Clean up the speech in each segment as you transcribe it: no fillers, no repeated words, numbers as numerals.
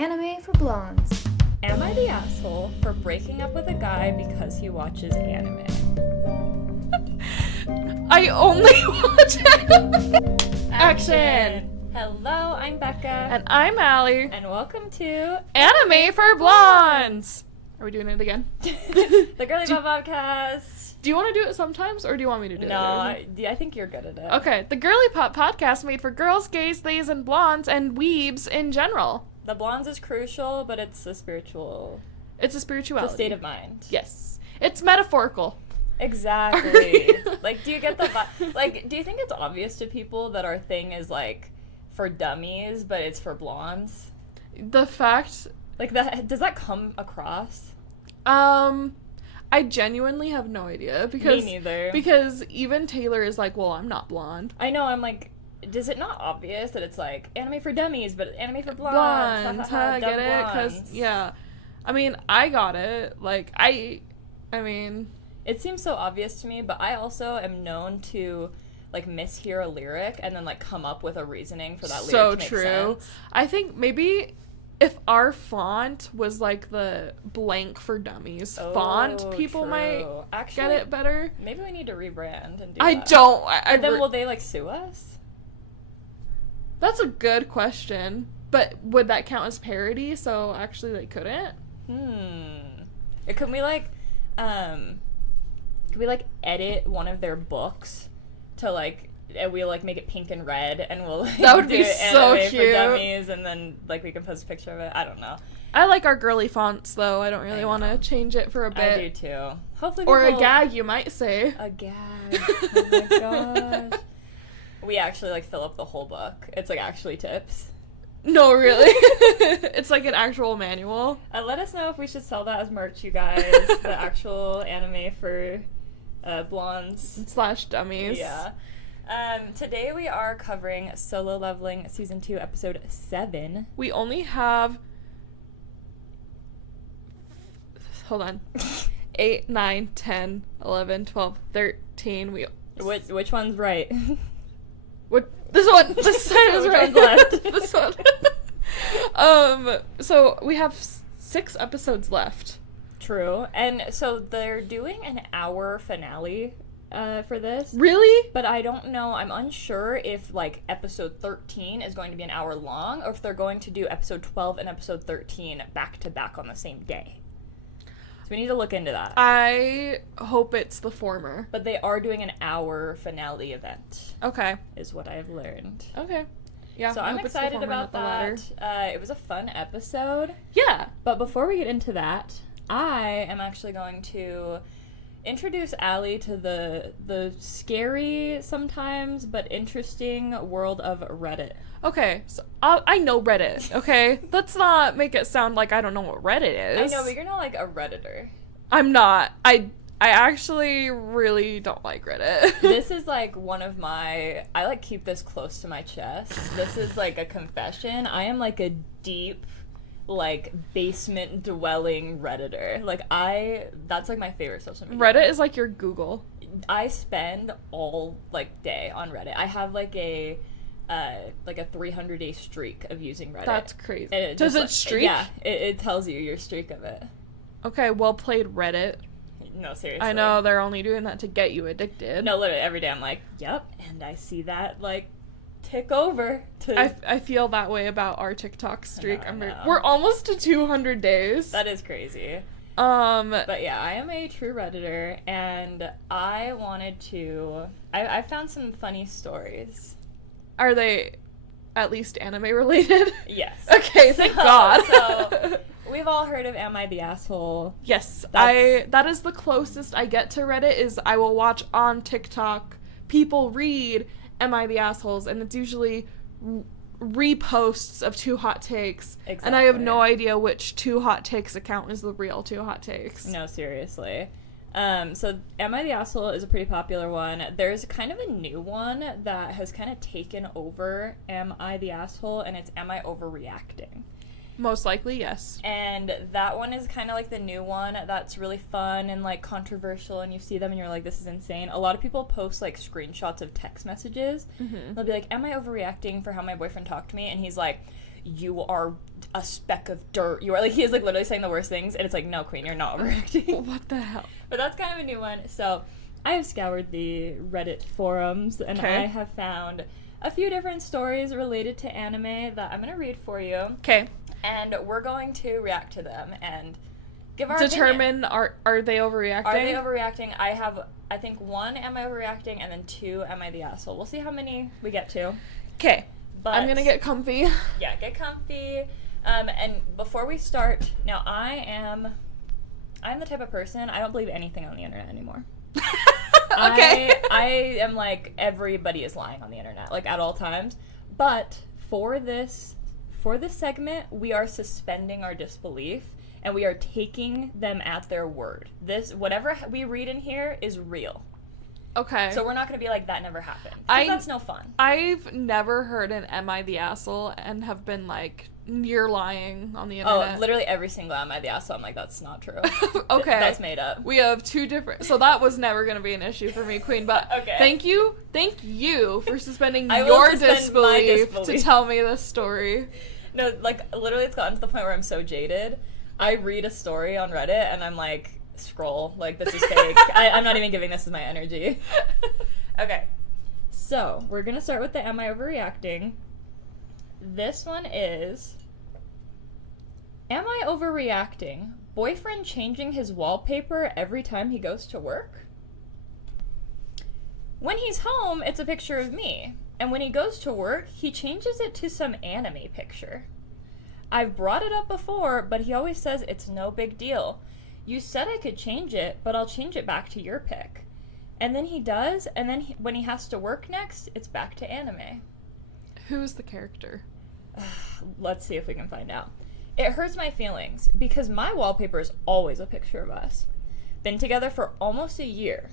Anime for Blondes. Am I the asshole for breaking up with a guy because he watches anime? I only watch anime. Action. Hello, I'm Becca. And I'm Allie. And welcome to Anime for Blondes. Are we doing it again? the Girly Pop Podcast. Do you want to do it sometimes, or do you want me to do it? No, I think you're good at it. Okay, the Girly Pop Podcast made for girls, gays, theys, and blondes, and weebs in general. The blondes is crucial, but it's a spirituality. It's a spirituality. It's a state of mind. Yes. It's metaphorical. Exactly. Like, do you get the vibe? Like, do you think it's obvious to people that our thing is, like, for dummies, but it's for blondes? The fact... Like, that does that come across? I genuinely have no idea, because... Me neither. Because even Taylor is like, well, I'm not blonde. I know, I'm like... Is it not obvious that it's like anime for dummies, but anime for blondes? Get it? Because, yeah. I mean, I got it. Like, I mean... It seems so obvious to me, but I also am known to, like, mishear a lyric and then, like, come up with a reasoning for that lyric to make true. sense. I think maybe if our font was, like, the blank for dummies font, people might actually get it better. Maybe we need to rebrand and do I that. don't. And then will they, like, sue us? That's a good question. But would that count as parody? So actually they couldn't? Could we edit one of their books to, like, and we'll, like, make it pink and red, and we'll, like, that would do be so anime cute. for dummies, and then, like, we can post a picture of it. I don't know. I like our girly fonts, though. I don't really want to change it for a bit. I do, too. Hopefully or a gag, you might say. A gag. Oh, my gosh. We actually, like, fill up the whole book. It's, like, actually tips. No, really. It's like an actual manual. Let us know if we should sell that as merch, you guys. The actual anime for blondes. / dummies. Yeah. Today we are covering Solo Leveling Season 2, Episode 7. We only have... Hold on. 8, 9, 10, 11, 12, 13. Which one's right? This one. This side is right. Left. This one. So we have 6 episodes left. True. And so they're doing an hour finale for this. Really? But I don't know. I'm unsure if, like, episode 13 is going to be an hour long, or if they're going to do episode 12 and episode 13 back to back on the same day. We need to look into that. I hope it's the former. But they are doing an hour finale event. Okay. Is what I've learned. Okay. Yeah. So I'm excited about that. It was a fun episode. Yeah. But before we get into that, I am actually going to introduce Allie to the scary sometimes but interesting world of Reddit. Okay, so I know Reddit, okay? Let's not make it sound like I don't know what Reddit is. I know, but you're not, like, a Redditor. I'm not. I actually really don't like Reddit. This is, like, one of my... I, like, keep this close to my chest. This is, like, a confession. I am, like, a deep, like, basement-dwelling Redditor. Like, that's, like, my favorite social media. Reddit is, like, your Google. I spend all, like, day on Reddit. I have, like a 300-day streak of using Reddit. That's crazy. Does it streak? Yeah, it tells you your streak of it. Okay, well played, Reddit. No, seriously. I know, they're only doing that to get you addicted. No, literally, every day I'm like, yep, and I see that, like, tick over to... I feel that way about our TikTok streak. I know. We're almost to 200 days. That is crazy. But yeah, I am a true Redditor, and I wanted to... I found some funny stories. Are they at least anime related? Yes. Okay, thank God. So, we've all heard of Am I the Asshole? Yes, that is the closest I get to Reddit, is I will watch on TikTok people read Am I the Assholes, and it's usually reposts of Too Hot Takes. Exactly. And I have no idea which Too Hot Takes account is the real Too Hot Takes. No, seriously. So Am I the Asshole is a pretty popular one. There's kind of a new one that has kind of taken over Am I the Asshole, and it's Am I Overreacting? Most likely, yes. And that one is kind of like the new one that's really fun and, like, controversial, and you see them and you're like, this is insane. A lot of people post, like, screenshots of text messages. Mm-hmm. They'll be like, am I overreacting for how my boyfriend talked to me? And he's like, you are a speck of dirt. You are, like, he is, like, literally saying the worst things, and it's like, no, queen, you're not overreacting. What the hell? But that's kind of a new one. So I have scoured the Reddit forums, and I have found a few different stories related to anime that I'm going to read for you. Okay. And we're going to react to them and give our determine opinion. Are they overreacting? Are they overreacting? I have, I think, 1, am I overreacting, and then 2, am I the asshole? We'll see how many we get to. Okay. But I'm gonna get comfy. Yeah, get comfy. And before we start, now I'm the type of person, I don't believe anything on the internet anymore. Okay. I am like, everybody is lying on the internet, like, at all times. But for this segment, we are suspending our disbelief, and we are taking them at their word. This, whatever we read in here, is real. Okay. So we're not going to be like, that never happened. Because that's no fun. I've never heard an Am I the Asshole and have been like, you're lying on the internet. Oh, literally every single Am I the Asshole, I'm like, that's not true. Okay. That's made up. We have 2 different... So that was never going to be an issue for me, Queen, but Okay. Thank you for suspending I will your suspend my disbelief to disbelief. tell me this story. No, like, literally it's gotten to the point where I'm so jaded. I read a story on Reddit, and I'm like, scroll, like, this is fake. I'm not even giving this as my energy. Okay, so we're gonna start with the Am I Overreacting? This one is, am I overreacting? Boyfriend changing his wallpaper every time he goes to work? When he's home, it's a picture of me, and when he goes to work, he changes it to some anime picture. I've brought it up before, but he always says it's no big deal. You said I could change it, but I'll change it back to your pic. And then he does, and then when he has to work next, it's back to anime. Who's the character? Let's see if we can find out. It hurts my feelings, because my wallpaper is always a picture of us. Been together for almost a year.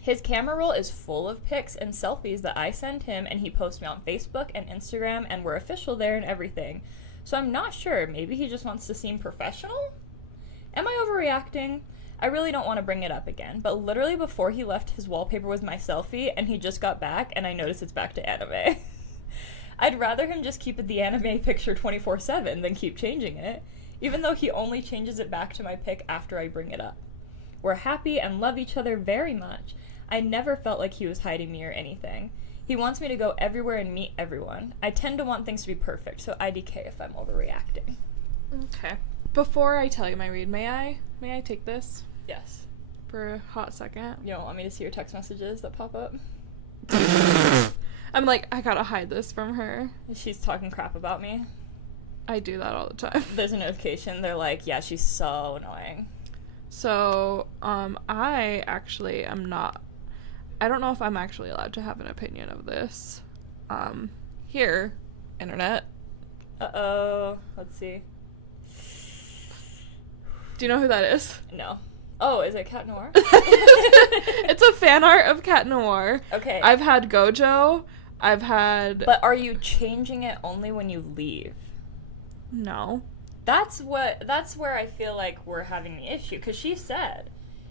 His camera roll is full of pics and selfies that I send him, and he posts me on Facebook and Instagram, and we're official there and everything. So I'm not sure. Maybe he just wants to seem professional? Am I overreacting? I really don't want to bring it up again, but literally before he left, his wallpaper was my selfie, and he just got back, and I noticed it's back to anime. I'd rather him just keep the anime picture 24/7 than keep changing it, even though he only changes it back to my pic after I bring it up. We're happy and love each other very much. I never felt like he was hiding me or anything. He wants me to go everywhere and meet everyone. I tend to want things to be perfect, so IDK if I'm overreacting. Okay. Before I tell you my read, may I take this Yes. for a hot second? You don't want me to see your text messages that pop up? I'm like, I gotta hide this from her. She's talking crap about me. I do that all the time. There's a notification. They're like, yeah, she's so annoying. So, I actually am not... I don't know if I'm actually allowed to have an opinion of this. Here, internet. Uh-oh. Let's see. Do you know who that is? No. Oh, is it Cat Noir? It's a fan art of Cat Noir. Okay. I've had Gojo. I've had... But are you changing it only when you leave? No. That's where I feel like we're having the issue, because she said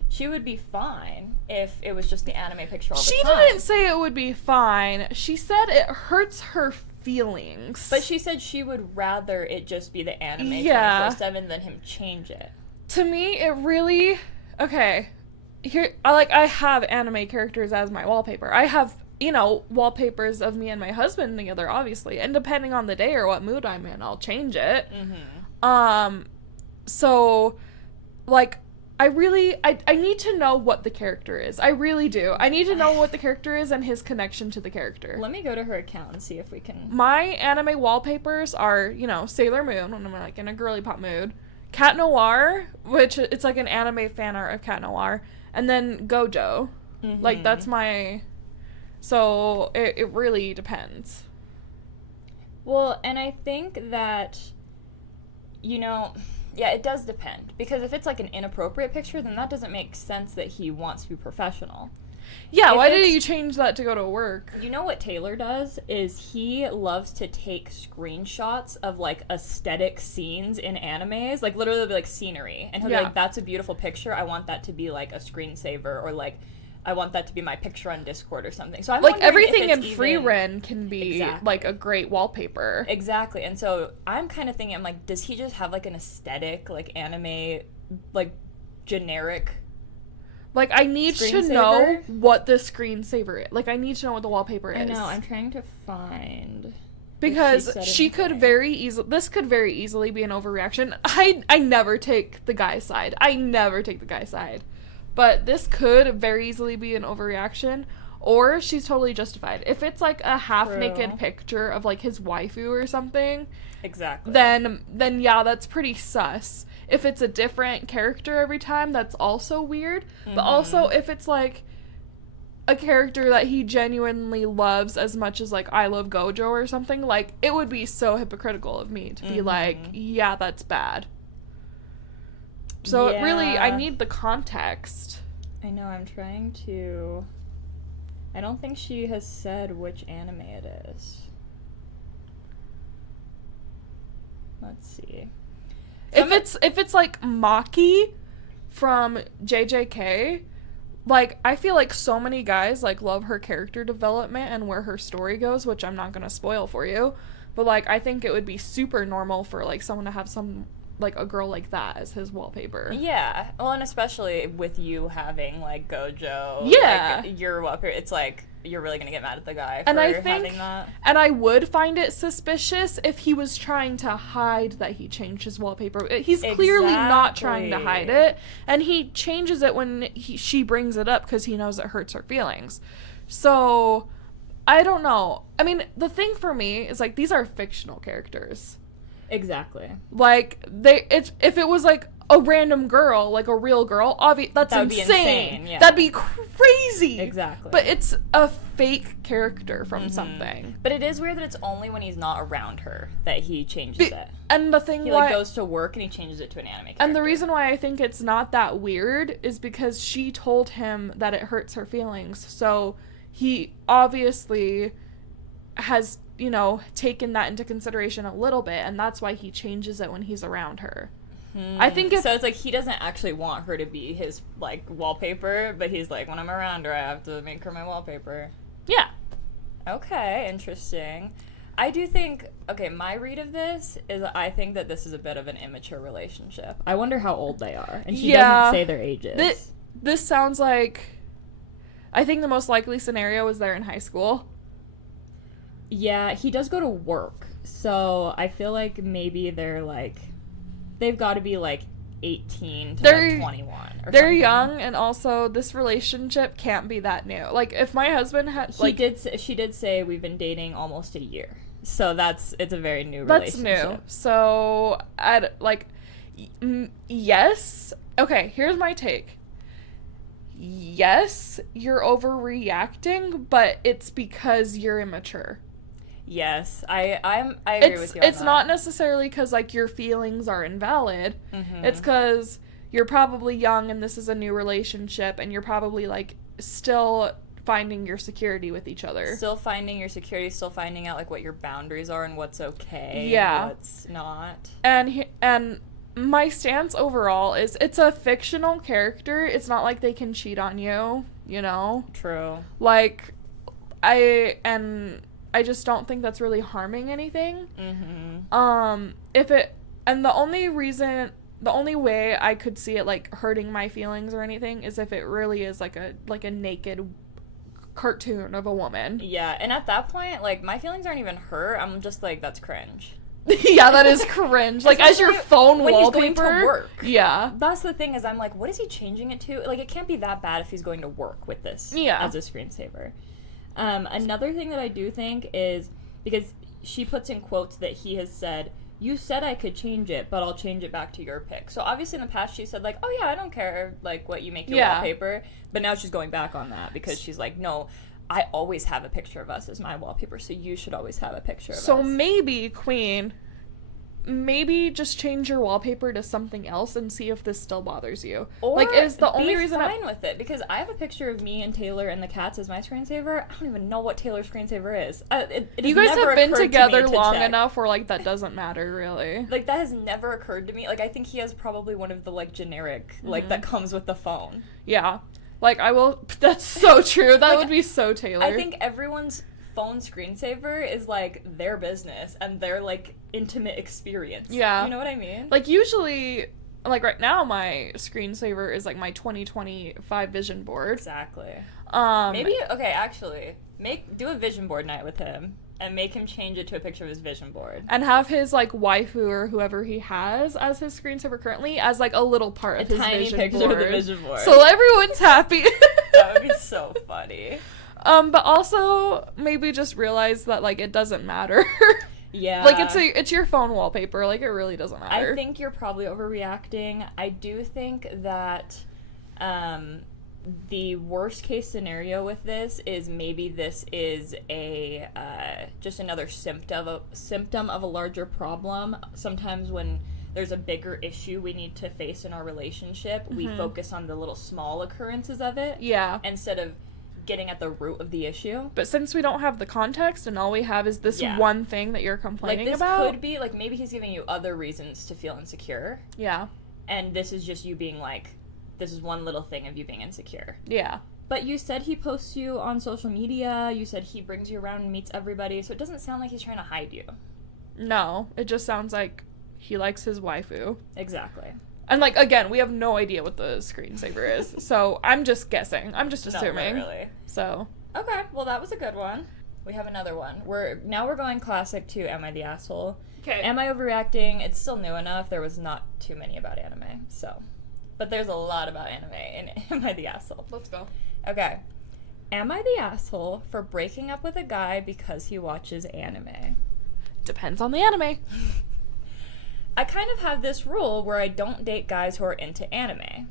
she would be fine if it was just the anime picture all the time. She didn't say it would be fine. She said it hurts her feelings. But she said she would rather it just be the anime 24/7 than him change it. To me, it really... Okay. Here, I have anime characters as my wallpaper. I have, wallpapers of me and my husband together, obviously. And depending on the day or what mood I'm in, I'll change it. Mm-hmm. So, like... I need to know what the character is. I really do. I need to know what the character is and his connection to the character. Let me go to her account and see if we can... My anime wallpapers are, Sailor Moon, when I'm, like, in a girly pop mood. Cat Noir, which it's, like, an anime fan art of Cat Noir. And then Gojo. Mm-hmm. Like, that's my... So, it really depends. Well, and I think that, yeah, it does depend. Because if it's, like, an inappropriate picture, then that doesn't make sense that he wants to be professional. Yeah, why did you change that to go to work? You know what Taylor does? Is he loves to take screenshots of, like, aesthetic scenes in animes. Like, literally, it'll be, like, scenery. And he'll be like, that's a beautiful picture. I want that to be, like, a screensaver or, like, I want that to be my picture on Discord or something. So I'm like, wondering everything if in it's free even... rent can be, like, a great wallpaper. Exactly. And so I'm kind of thinking, I'm like, does he just have, like, an aesthetic, like, anime, like, generic... Like, I need to know what the screensaver is. Like, I need to know what the wallpaper is. I know, I'm trying to find... Because she could very easily... This could very easily be an overreaction. I never take the guy's side. But this could very easily be an overreaction. Or she's totally justified. If it's, like, a half-naked picture of, like, his waifu or something... Exactly. Then yeah, that's pretty sus. If it's a different character every time, that's also weird. But also, if it's, like... a character that he genuinely loves as much as, like, I love Gojo or something, like, it would be so hypocritical of me to be like, yeah, that's bad. So it really, I need the context. I know, I'm trying to... I don't think she has said which anime it is. Let's see. If it's like Maki from JJK... Like, I feel like so many guys, like, love her character development and where her story goes, which I'm not gonna spoil for you. But, like, I think it would be super normal for, like, someone to have some, like, a girl like that as his wallpaper. Yeah. Well, and especially with you having, like, Gojo. Yeah. Like, your wallpaper, it's like, you're really gonna get mad at the guy for having that. And I would find it suspicious if he was trying to hide that he changed his wallpaper. He's clearly not trying to hide it, and he changes it when she brings it up because he knows it hurts her feelings. So, I don't know. I mean, the thing for me is, like, these are fictional characters. Exactly. Like, if it was, like, a random girl, like a real girl, that's that would insane. Be insane. Yeah. That'd be crazy. Exactly. But it's a fake character from something. But it is weird that it's only when he's not around her that he changes it. And the thing he like goes to work and he changes it to an anime character. And the reason why I think it's not that weird is because she told him that it hurts her feelings. So he obviously has, you know, taken that into consideration a little bit, and that's why he changes it when he's around her. I think so it's like he doesn't actually want her to be his, like, wallpaper, but he's like, when I'm around her, I have to make her my wallpaper. Yeah. Okay, interesting. I do think, okay, my read of this is I think that this is a bit of an immature relationship. I wonder how old they are, and she doesn't say their ages. This sounds like, I think the most likely scenario is they're in high school. Yeah, he does go to work, so I feel like maybe they're, like... They've got to be, like, 18 to, like, 21 or They're something. young, and also this relationship can't be that new. Like, if my husband had, like... She did say we've been dating almost a year. So it's a very new relationship. That's new. So, yes. Okay, here's my take. Yes, you're overreacting, but it's because you're immature. Yes, I agree with you on It's that. not necessarily because, like, your feelings are invalid. It's because you're probably young and this is a new relationship and you're probably, like, still finding your security with each other. Still finding your security, still finding out, like, what your boundaries are and what's okay and what's not. And my stance overall is it's a fictional character. It's not like they can cheat on you, you know? True. Like, I just don't think that's really harming anything. The only way I could see it, like, hurting my feelings or anything is if it really is like a naked cartoon of a woman. Yeah, and at that point, like, my feelings aren't even hurt. I'm just like, that's cringe. Yeah, that is cringe. Like, as your phone when wallpaper. He's going to work. Yeah. That's the thing is I'm like, what is he changing it to? Like, it can't be that bad if he's going to work with this as a screensaver. Another thing that I do think is, because she puts in quotes that he has said, you said I could change it, but I'll change it back to your pick. So obviously in the past she said, like, oh yeah, I don't care, like, what you make your wallpaper. But now she's going back on that because she's like, no, I always have a picture of us as my wallpaper, so you should always have a picture of us. So maybe, Queen, just change your wallpaper to something else and see if this still bothers you. Or like, is the only reason fine with it, because I have a picture of me and Taylor and the cats as my screensaver. I don't even know what Taylor's screensaver is. You guys have been together long enough where, like, that doesn't matter, really. Like, that has never occurred to me. Like, I think he has probably one of the, like, generic, like, that comes with the phone. Yeah. Like, I will... That's so true. That would be so Taylor. I think everyone's phone screensaver is, like, their business and their, like, intimate experience. Yeah. You know what I mean? Like, usually, like, right now, my screensaver is, like, my 2025 vision board. Exactly. Maybe... Okay, actually, do a vision board night with him. And make him change it to a picture of his vision board. And have his, like, waifu or whoever he has as his screensaver currently as, like, a little part of his tiny vision picture board. of the vision board. So everyone's happy. That would be so funny. But also, maybe just realize that, like, it doesn't matter. Yeah. Like, it's your phone wallpaper. Like, it really doesn't matter. I think you're probably overreacting. I do think that, the worst case scenario with this is maybe this is a just another symptom of a larger problem. Sometimes when there's a bigger issue we need to face in our relationship, we focus on the little small occurrences of it. Yeah. Instead of getting at the root of the issue. But since we don't have the context and all we have is this one thing that you're complaining about. Like, this could be, like, maybe he's giving you other reasons to feel insecure. Yeah. And this is just you being like, this is one little thing of you being insecure. Yeah. But you said he posts you on social media, you said he brings you around and meets everybody, so it doesn't sound like he's trying to hide you. No, it just sounds like he likes his waifu. Exactly. And, like, again, we have no idea what the screensaver is, so I'm just guessing. I'm just assuming. No, really. So. Okay, well, that was a good one. We have another one. We're going classic to Am I the Asshole? Okay. Am I overreacting? It's still new enough. There was not too many about anime, so... But there's a lot about anime in Am I the Asshole? Let's go. Okay. Am I the asshole for breaking up with a guy because he watches anime? Depends on the anime. I kind of have this rule where I don't date guys who are into anime.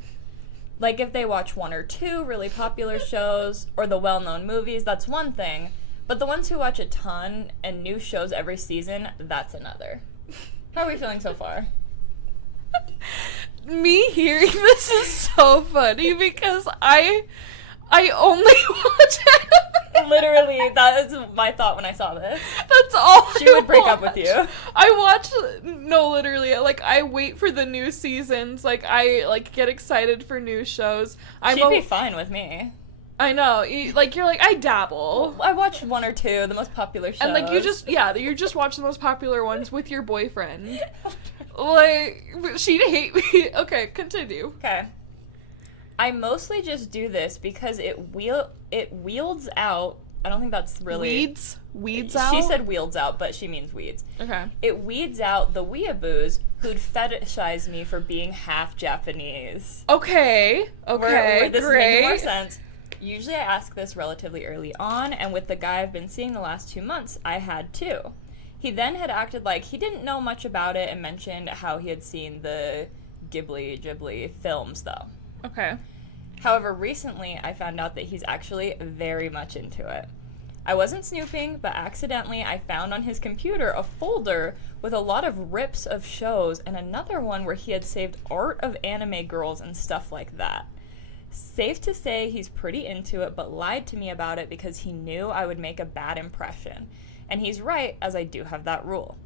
Like, if they watch one or two really popular shows or the well-known movies, that's one thing. But the ones who watch a ton and new shows every season, that's another. How are we feeling so far? Me hearing this is so funny because I only watch anime. Literally, that is my thought when I saw this. That's all She would break up with you. Literally, like, I wait for the new seasons, like, I, like, get excited for new shows. She'd be fine with me. I know, you're like, I dabble. I watch one or two, the most popular shows. And, like, you just watch the most popular ones with your boyfriend. Like, she'd hate me. Okay, continue. Okay. I mostly just do this because it wields out. I don't think that's really... Weeds out? She said wields out, but she means weeds. Okay. It weeds out the weeaboos who'd fetishize me for being half Japanese. Okay. Where this is great. making more sense. Usually I ask this relatively early on, and with the guy I've been seeing the last 2 months, I had too. He then had acted like he didn't know much about it and mentioned how he had seen the Ghibli films, though. Okay. However, recently I found out that he's actually very much into it. I wasn't snooping, but accidentally I found on his computer a folder with a lot of rips of shows and another one where he had saved art of anime girls and stuff like that. Safe to say he's pretty into it, but lied to me about it because he knew I would make a bad impression. And he's right, as I do have that rule.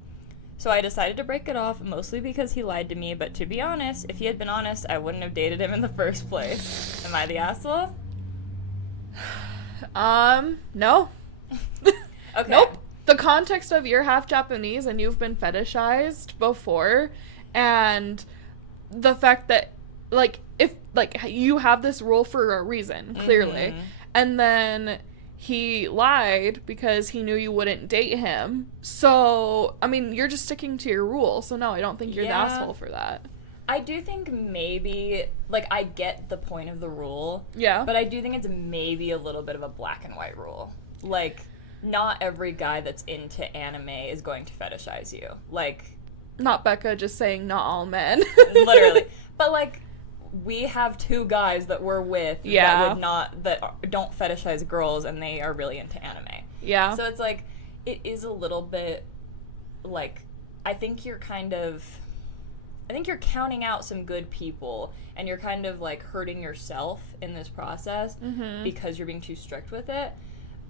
So I decided to break it off, mostly because he lied to me, but to be honest, if he had been honest, I wouldn't have dated him in the first place. Am I the asshole? No. Okay. Nope. The context of you're half Japanese and you've been fetishized before, and the fact that, like, if, like, you have this rule for a reason, clearly, and then he lied because he knew you wouldn't date him. So, I mean, you're just sticking to your rule. So, no, I don't think you're the asshole for that. I do think maybe, like, I get the point of the rule. Yeah. But I do think it's maybe a little bit of a black and white rule. Like, not every guy that's into anime is going to fetishize you. Like... Not Becca just saying not all men. Literally. But, like... We have 2 guys that we're with that don't fetishize girls, and they are really into anime. Yeah. So it's like, it is a little bit, like, I think you're counting out some good people, and you're kind of, like, hurting yourself in this process because you're being too strict with it.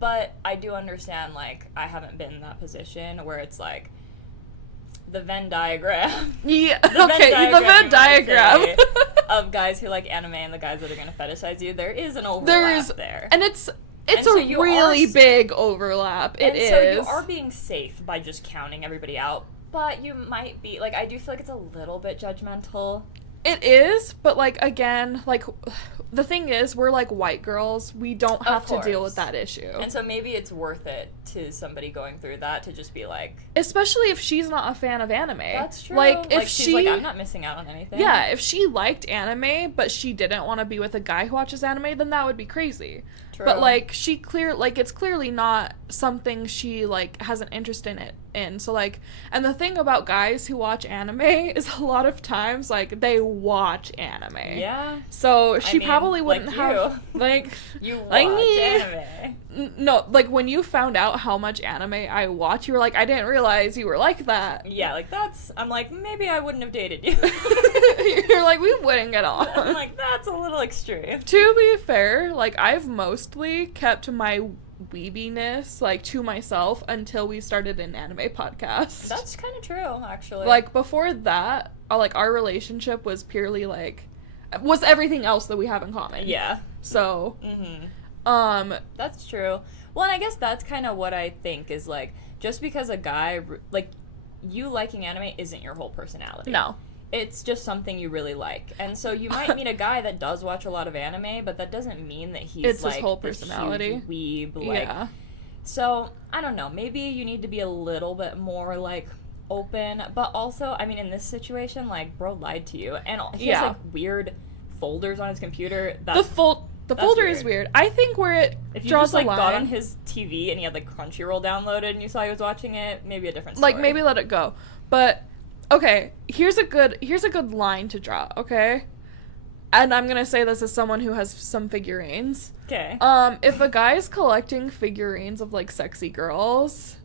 But I do understand, like, I haven't been in that position where it's like, the Venn diagram. Yeah, The Venn diagram. Of guys who like anime and the guys that are going to fetishize you, there is an overlap there. And it's And so a really big overlap. It is. So you are being safe by just counting everybody out, but you might be, like, I do feel like it's a little bit judgmental. It is, but, like, again, like, the thing is, we're, like, white girls. We don't have to deal with that issue. And so maybe it's worth it to somebody going through that to just be like... Especially if she's not a fan of anime. That's true. Like, if she's like, I'm not missing out on anything. Yeah, if she liked anime, but she didn't want to be with a guy who watches anime, then that would be crazy. True. But, like, it's clearly not something she, like, has an interest in it. So, like, and the thing about guys who watch anime is a lot of times, like, they watch anime. Yeah. So she probably wouldn't like have, like... You watch like me. anime. No, like, when you found out how much anime I watch, you were like, I didn't realize you were like that. Yeah, like, I'm like, maybe I wouldn't have dated you. You're like, we wouldn't get on. I'm like, that's a little extreme. To be fair, like, I've mostly kept my weebiness, like, to myself until we started an anime podcast. That's kind of true, actually. Like, before that, like, our relationship was purely, like, was everything else that we have in common. Yeah. So, that's true. Well, and I guess that's kind of what I think is, like, just because a guy, like, you liking anime isn't your whole personality. No. It's just something you really like. And so you might meet a guy that does watch a lot of anime, but that doesn't mean that he's, like, his whole personality. This huge weeb, like... Yeah. So, I don't know. Maybe you need to be a little bit more, like, open. But also, I mean, in this situation, like, bro lied to you. And he has, like, weird folders on his computer. The folder is weird. I think where it if you draws just, like, a line... got on his TV and he had, like, Crunchyroll downloaded and you saw he was watching it, maybe a different story. Like, maybe let it go. But... Okay, here's a good line to draw, okay? And I'm gonna say this as someone who has some figurines. Okay. If a guy's collecting figurines of, like, sexy girls,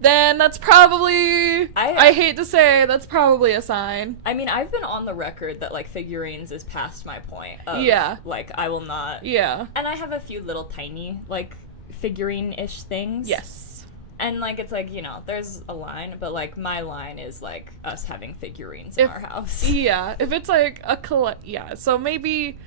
then that's probably... I hate to say, that's probably a sign. I mean, I've been on the record that, like, figurines is past my point of, like, I will not... Yeah. And I have a few little tiny, like, figurine-ish things. Yes. And, like, it's like, you know, there's a line, but, like, my line is, like, us having figurines in our house. Yeah, if it's, like, yeah, so maybe,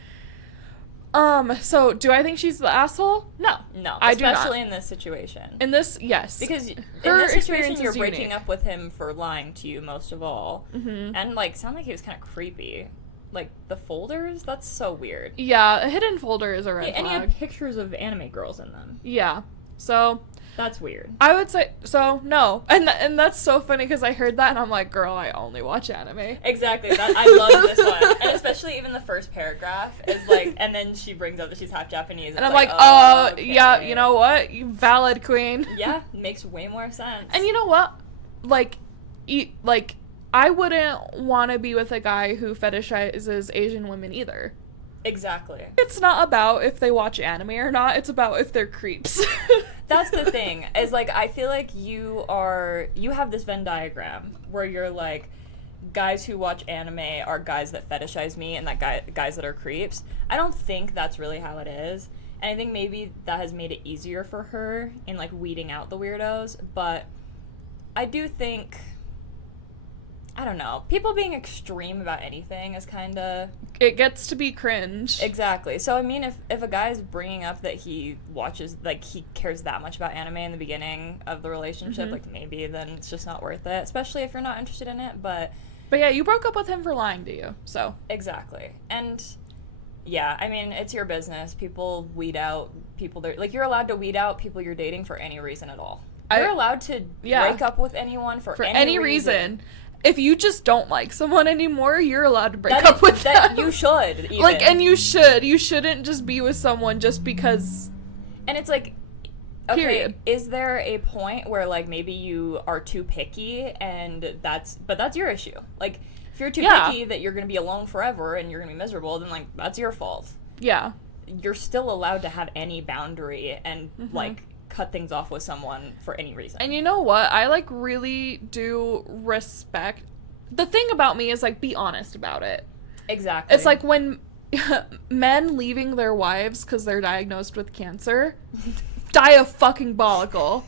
so, do I think she's the asshole? No. No, I do not. Especially in this situation. In this, yes. Because in her this situation, experience you're is breaking unique. up with him for lying to you, most of all. Mm-hmm. And, like, sound like he was kind of creepy. Like, the folders? That's so weird. Yeah, a hidden folder is a red flag. And he had pictures of anime girls in them. Yeah, so... That's weird. I would say, so, no. And that's so funny because I heard that and I'm like, girl, I only watch anime. Exactly. I love this one. And especially even the first paragraph is like, and then she brings up that she's half Japanese. And I'm like, oh, okay. Yeah, you know what? You valid queen. Yeah, makes way more sense. And you know what? Like, I wouldn't want to be with a guy who fetishizes Asian women either. Exactly. It's not about if they watch anime or not, it's about if they're creeps. That's the thing, is, like, I feel like you have this Venn diagram where you're, like, guys who watch anime are guys that fetishize me and that guys that are creeps. I don't think that's really how it is. And I think maybe that has made it easier for her in, like, weeding out the weirdos. But I do think... I don't know. People being extreme about anything is kind of... It gets to be cringe. Exactly. So, I mean, if a guy's bringing up that he watches, like, he cares that much about anime in the beginning of the relationship, like, maybe then it's just not worth it. Especially if you're not interested in it, But yeah, you broke up with him for lying to you, so... Exactly. And, yeah, I mean, it's your business. People weed out people... Like, you're allowed to weed out people you're dating for any reason at all. You're allowed to break up with anyone for any reason. If you just don't like someone anymore, you're allowed to break up with them. You should, even. Like, and you should. You shouldn't just be with someone just because... And it's like, okay, period. Is there a point where, like, maybe you are too picky and that's your issue? Like, if you're too picky that you're going to be alone forever and you're going to be miserable, then, like, that's your fault. Yeah. You're still allowed to have any boundary and, like... cut things off with someone for any reason. And you know what? I, like, really do respect... The thing about me is, like, be honest about it. Exactly. It's like when men leaving their wives because they're diagnosed with cancer, diabolical.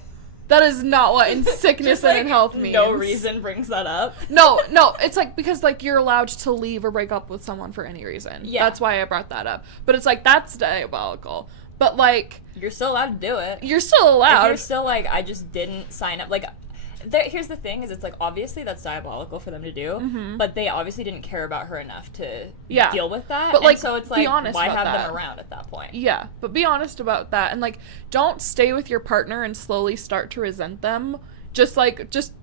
That is not what in sickness Just, and in health means. No reason brings that up. No, it's like because like you're allowed to leave or break up with someone for any reason. Yeah. That's why I brought that up. But it's like that's diabolical. But like you're still allowed to do it. You're still allowed. If you're still like I just didn't sign up. Like here's the thing: is it's like obviously that's diabolical for them to do, but they obviously didn't care about her enough to deal with that. But like, so it's like why have that. them around at that point? Yeah, but be honest about that, and like don't stay with your partner and slowly start to resent them. Just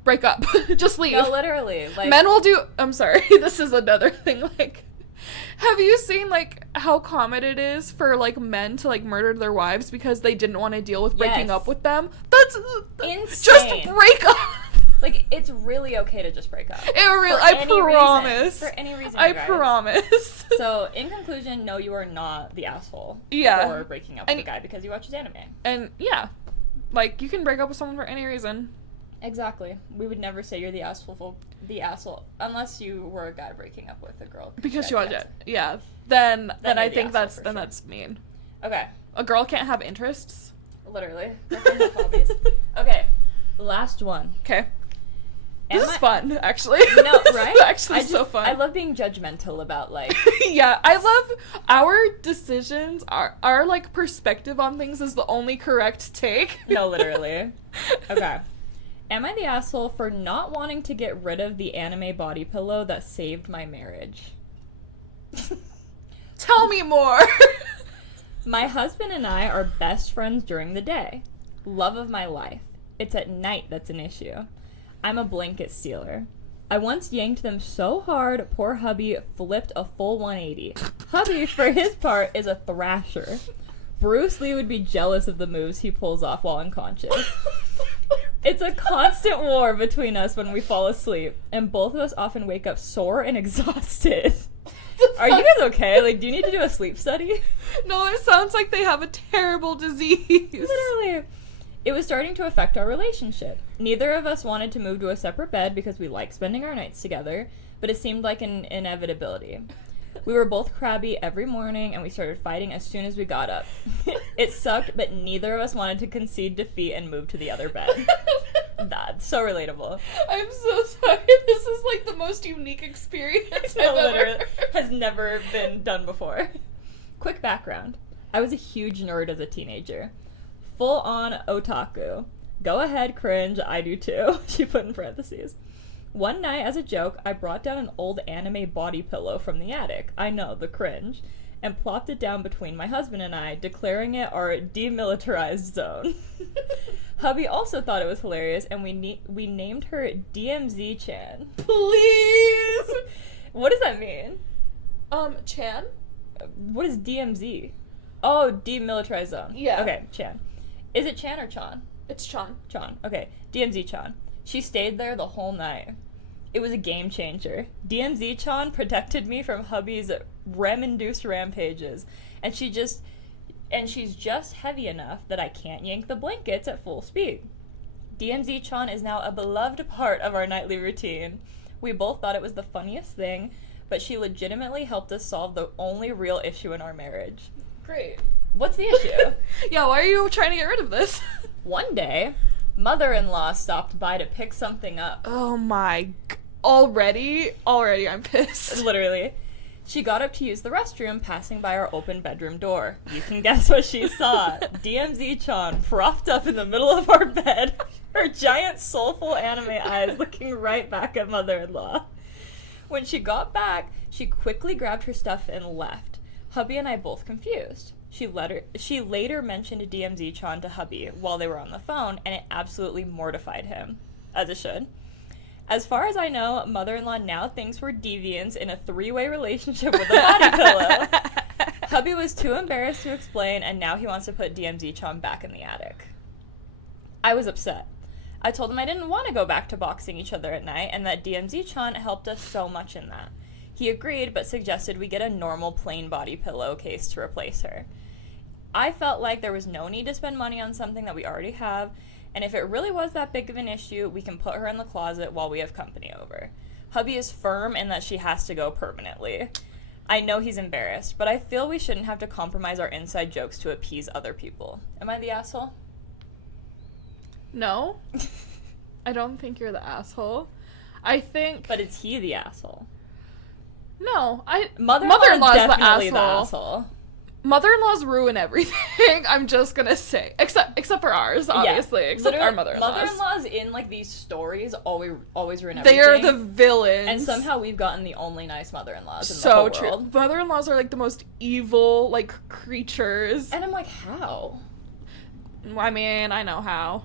break up, just leave. No, literally. Like men will do. I'm sorry, this is another thing. Like, have you seen like how common it is for like men to like murder their wives because they didn't want to deal with breaking up with them? That's insane. Just break up. Like it's really okay to just break up. I promise. For any reason. I promise. So in conclusion, no, you are not the asshole. Yeah. For breaking up with a guy because he watches anime. And yeah, like you can break up with someone for any reason. Exactly. We would never say you're the asshole unless you were a guy breaking up with a girl because you watch it. Yeah. Then I think that's mean. Okay. A girl can't have interests. Literally. Have hobbies. Okay. Last one. Okay. This is fun, actually. No, right? This is actually so fun. I love being judgmental about like. Yeah, I love our decisions. Our like perspective on things is the only correct take. No, literally. Okay. Am I the asshole for not wanting to get rid of the anime body pillow that saved my marriage? Tell me more. My husband and I are best friends during the day. Love of my life. It's at night that's an issue. I'm a blanket stealer. I once yanked them so hard, poor hubby flipped a full 180. Hubby, for his part, is a thrasher. Bruce Lee would be jealous of the moves he pulls off while unconscious. It's a constant war between us when we fall asleep, and both of us often wake up sore and exhausted. Are you guys okay? Like, do you need to do a sleep study? No, it sounds like they have a terrible disease. Literally. It was starting to affect our relationship. Neither of us wanted to move to a separate bed because we like spending our nights together, but it seemed like an inevitability. We were both crabby every morning, and we started fighting as soon as we got up. It sucked, but neither of us wanted to concede defeat and move to the other bed. That's so relatable. I'm so sorry. This is like the most unique experience I've ever. Has never been done before. Quick background. I was a huge nerd as a teenager. Full on otaku. Go ahead, cringe, I do too, she put in parentheses. One night, as a joke, I brought down an old anime body pillow from the attic, I know, the cringe, and plopped it down between my husband and I, declaring it our demilitarized zone. Hubby also thought it was hilarious, and we named her DMZ-chan. Please! What does that mean? Chan? What is DMZ? Oh, demilitarized zone. Yeah. Okay, Chan. Is it Chan or Chan? It's Chan. Chan. Okay. DMZ-chan. She stayed there the whole night. It was a game changer. DMZ-chan protected me from hubby's REM-induced rampages, and she's just heavy enough that I can't yank the blankets at full speed. DMZ-chan is now a beloved part of our nightly routine. We both thought it was the funniest thing, but she legitimately helped us solve the only real issue in our marriage. Great. What's the issue? Yeah, why are you trying to get rid of this? One day, mother-in-law stopped by to pick something up. Oh my... Already I'm pissed. Literally. She got up to use the restroom, passing by our open bedroom door. You can guess what she saw. DMZ-chan propped up in the middle of our bed, her giant soulful anime eyes looking right back at mother-in-law. When she got back, she quickly grabbed her stuff and left. Hubby and I both confused. She later mentioned DMZ-chan to hubby while they were on the phone, and it absolutely mortified him. As it should. As far as I know, mother-in-law now thinks we're deviants in a 3-way relationship with a body pillow. Hubby was too embarrassed to explain, and now he wants to put DMZ-chan back in the attic. I was upset. I told him I didn't want to go back to boxing each other at night, and that DMZ-chan helped us so much in that. He agreed, but suggested we get a normal plain body pillow case to replace her. I felt like there was no need to spend money on something that we already have, and if it really was that big of an issue, we can put her in the closet while we have company over. Hubby is firm in that she has to go permanently. I know he's embarrassed, but I feel we shouldn't have to compromise our inside jokes to appease other people. Am I the asshole? No. I don't think you're the asshole. I think... But is he the asshole? No. Mother-in-law's the definitely the asshole. asshole. Mother-in-laws ruin everything. I'm just gonna say, except for ours, obviously. Yeah, except our mother-in-laws. Mother-in-laws in like these stories always ruin everything. They are the villains. And somehow we've gotten the only nice mother-in-laws in the so whole true. world. Mother-in-laws are like the most evil like creatures. And I'm like, how? I mean, I know how.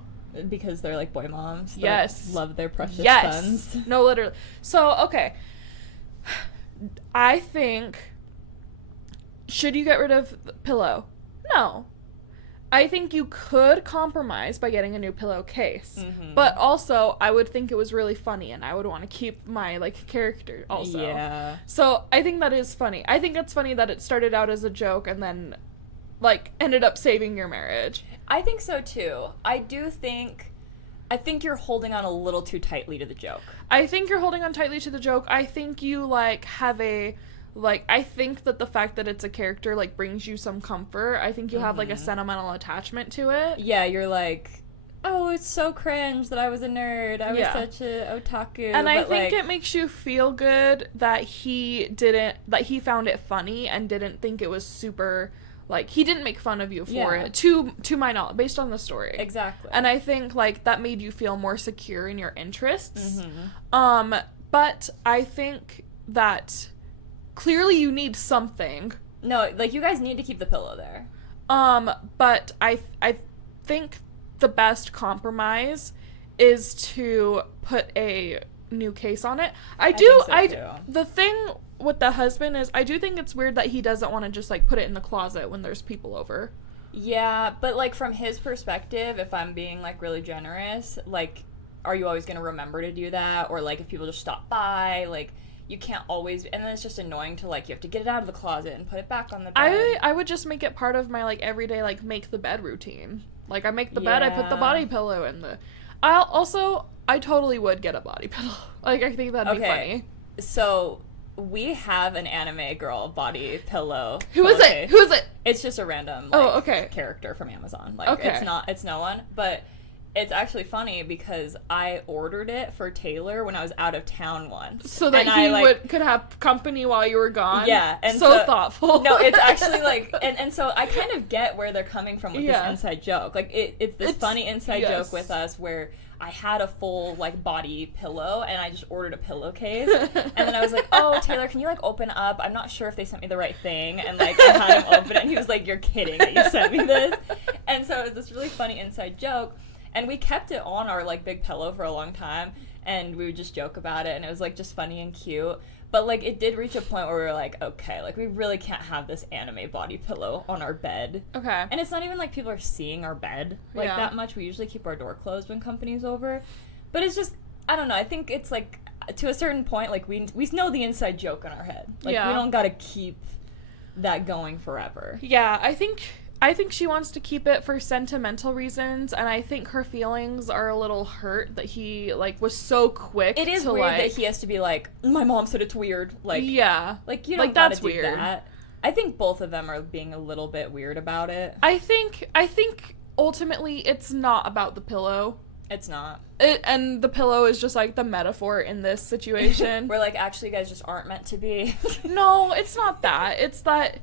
Because they're like boy moms. That Yes. love their precious Yes. sons. No, literally. So okay. I think. Should you get rid of the pillow? No. I think you could compromise by getting a new pillowcase. Mm-hmm. But also, I would think it was really funny and I would want to keep my, like, character also. Yeah. So, I think that is funny. I think it's funny that it started out as a joke and then, like, ended up saving your marriage. I think so, too. I think you're holding on a little too tightly to the joke. I think you're holding on tightly to the joke. I think you, like, have a... Like, I think that the fact that it's a character, like, brings you some comfort. I think you have, like, a sentimental attachment to it. Yeah, you're like, oh, it's so cringe that I was a nerd. I was such a otaku. And I but, think like, it makes you feel good that he found it funny and didn't think it was super, like, he didn't make fun of you for it, to my knowledge, based on the story. Exactly. And I think, like, that made you feel more secure in your interests. Mm-hmm. But I think that... Clearly you need something. No, like, you guys need to keep the pillow there. But I think the best compromise is to put a new case on it. The thing with the husband is I do think it's weird that he doesn't want to just, like, put it in the closet when there's people over. Yeah, but, like, from his perspective, if I'm being, like, really generous, like, are you always going to remember to do that? Or, like, if people just stop by, like... You can't always, and then it's just annoying to, like, you have to get it out of the closet and put it back on the bed. I would just make it part of my, like, everyday, like, make the bed routine. Like, I make the bed, I put the body pillow in the... I totally would get a body pillow. Like, I think that'd be funny. So, we have an anime girl body pillow. Who is it? Who is it? It's just a random, like, okay. character from Amazon. Like, it's no one, but... It's actually funny because I ordered it for Taylor when I was out of town once. So that he could have company while you were gone? Yeah. And so thoughtful. No, it's actually like... And so I kind of get where they're coming from with this inside joke. Like, it's this funny inside joke with us where I had a full, like, body pillow and I just ordered a pillowcase. And then I was like, oh, Taylor, can you, like, open up? I'm not sure if they sent me the right thing. And, like, I had him open it and he was like, you're kidding that you sent me this? And so it was this really funny inside joke. And we kept it on our, like, big pillow for a long time, and we would just joke about it, and it was, like, just funny and cute. But, like, it did reach a point where we were like, okay, like, we really can't have this anime body pillow on our bed. Okay. And it's not even like people are seeing our bed, like, that much. We usually keep our door closed when company's over. But it's just, I don't know, I think it's, like, to a certain point, like, we know the inside joke in our head. Like, we don't gotta keep that going forever. Yeah, I think she wants to keep it for sentimental reasons, and I think her feelings are a little hurt that he, like, was so quick. It is weird that he has to be like, my mom said it's weird. Like, yeah. Like, you don't like, gotta do that. I think both of them are being a little bit weird about it. I think ultimately it's not about the pillow. It's not. And the pillow is just, like, the metaphor in this situation. We're like, actually, you guys just aren't meant to be. No, it's not that. It's that...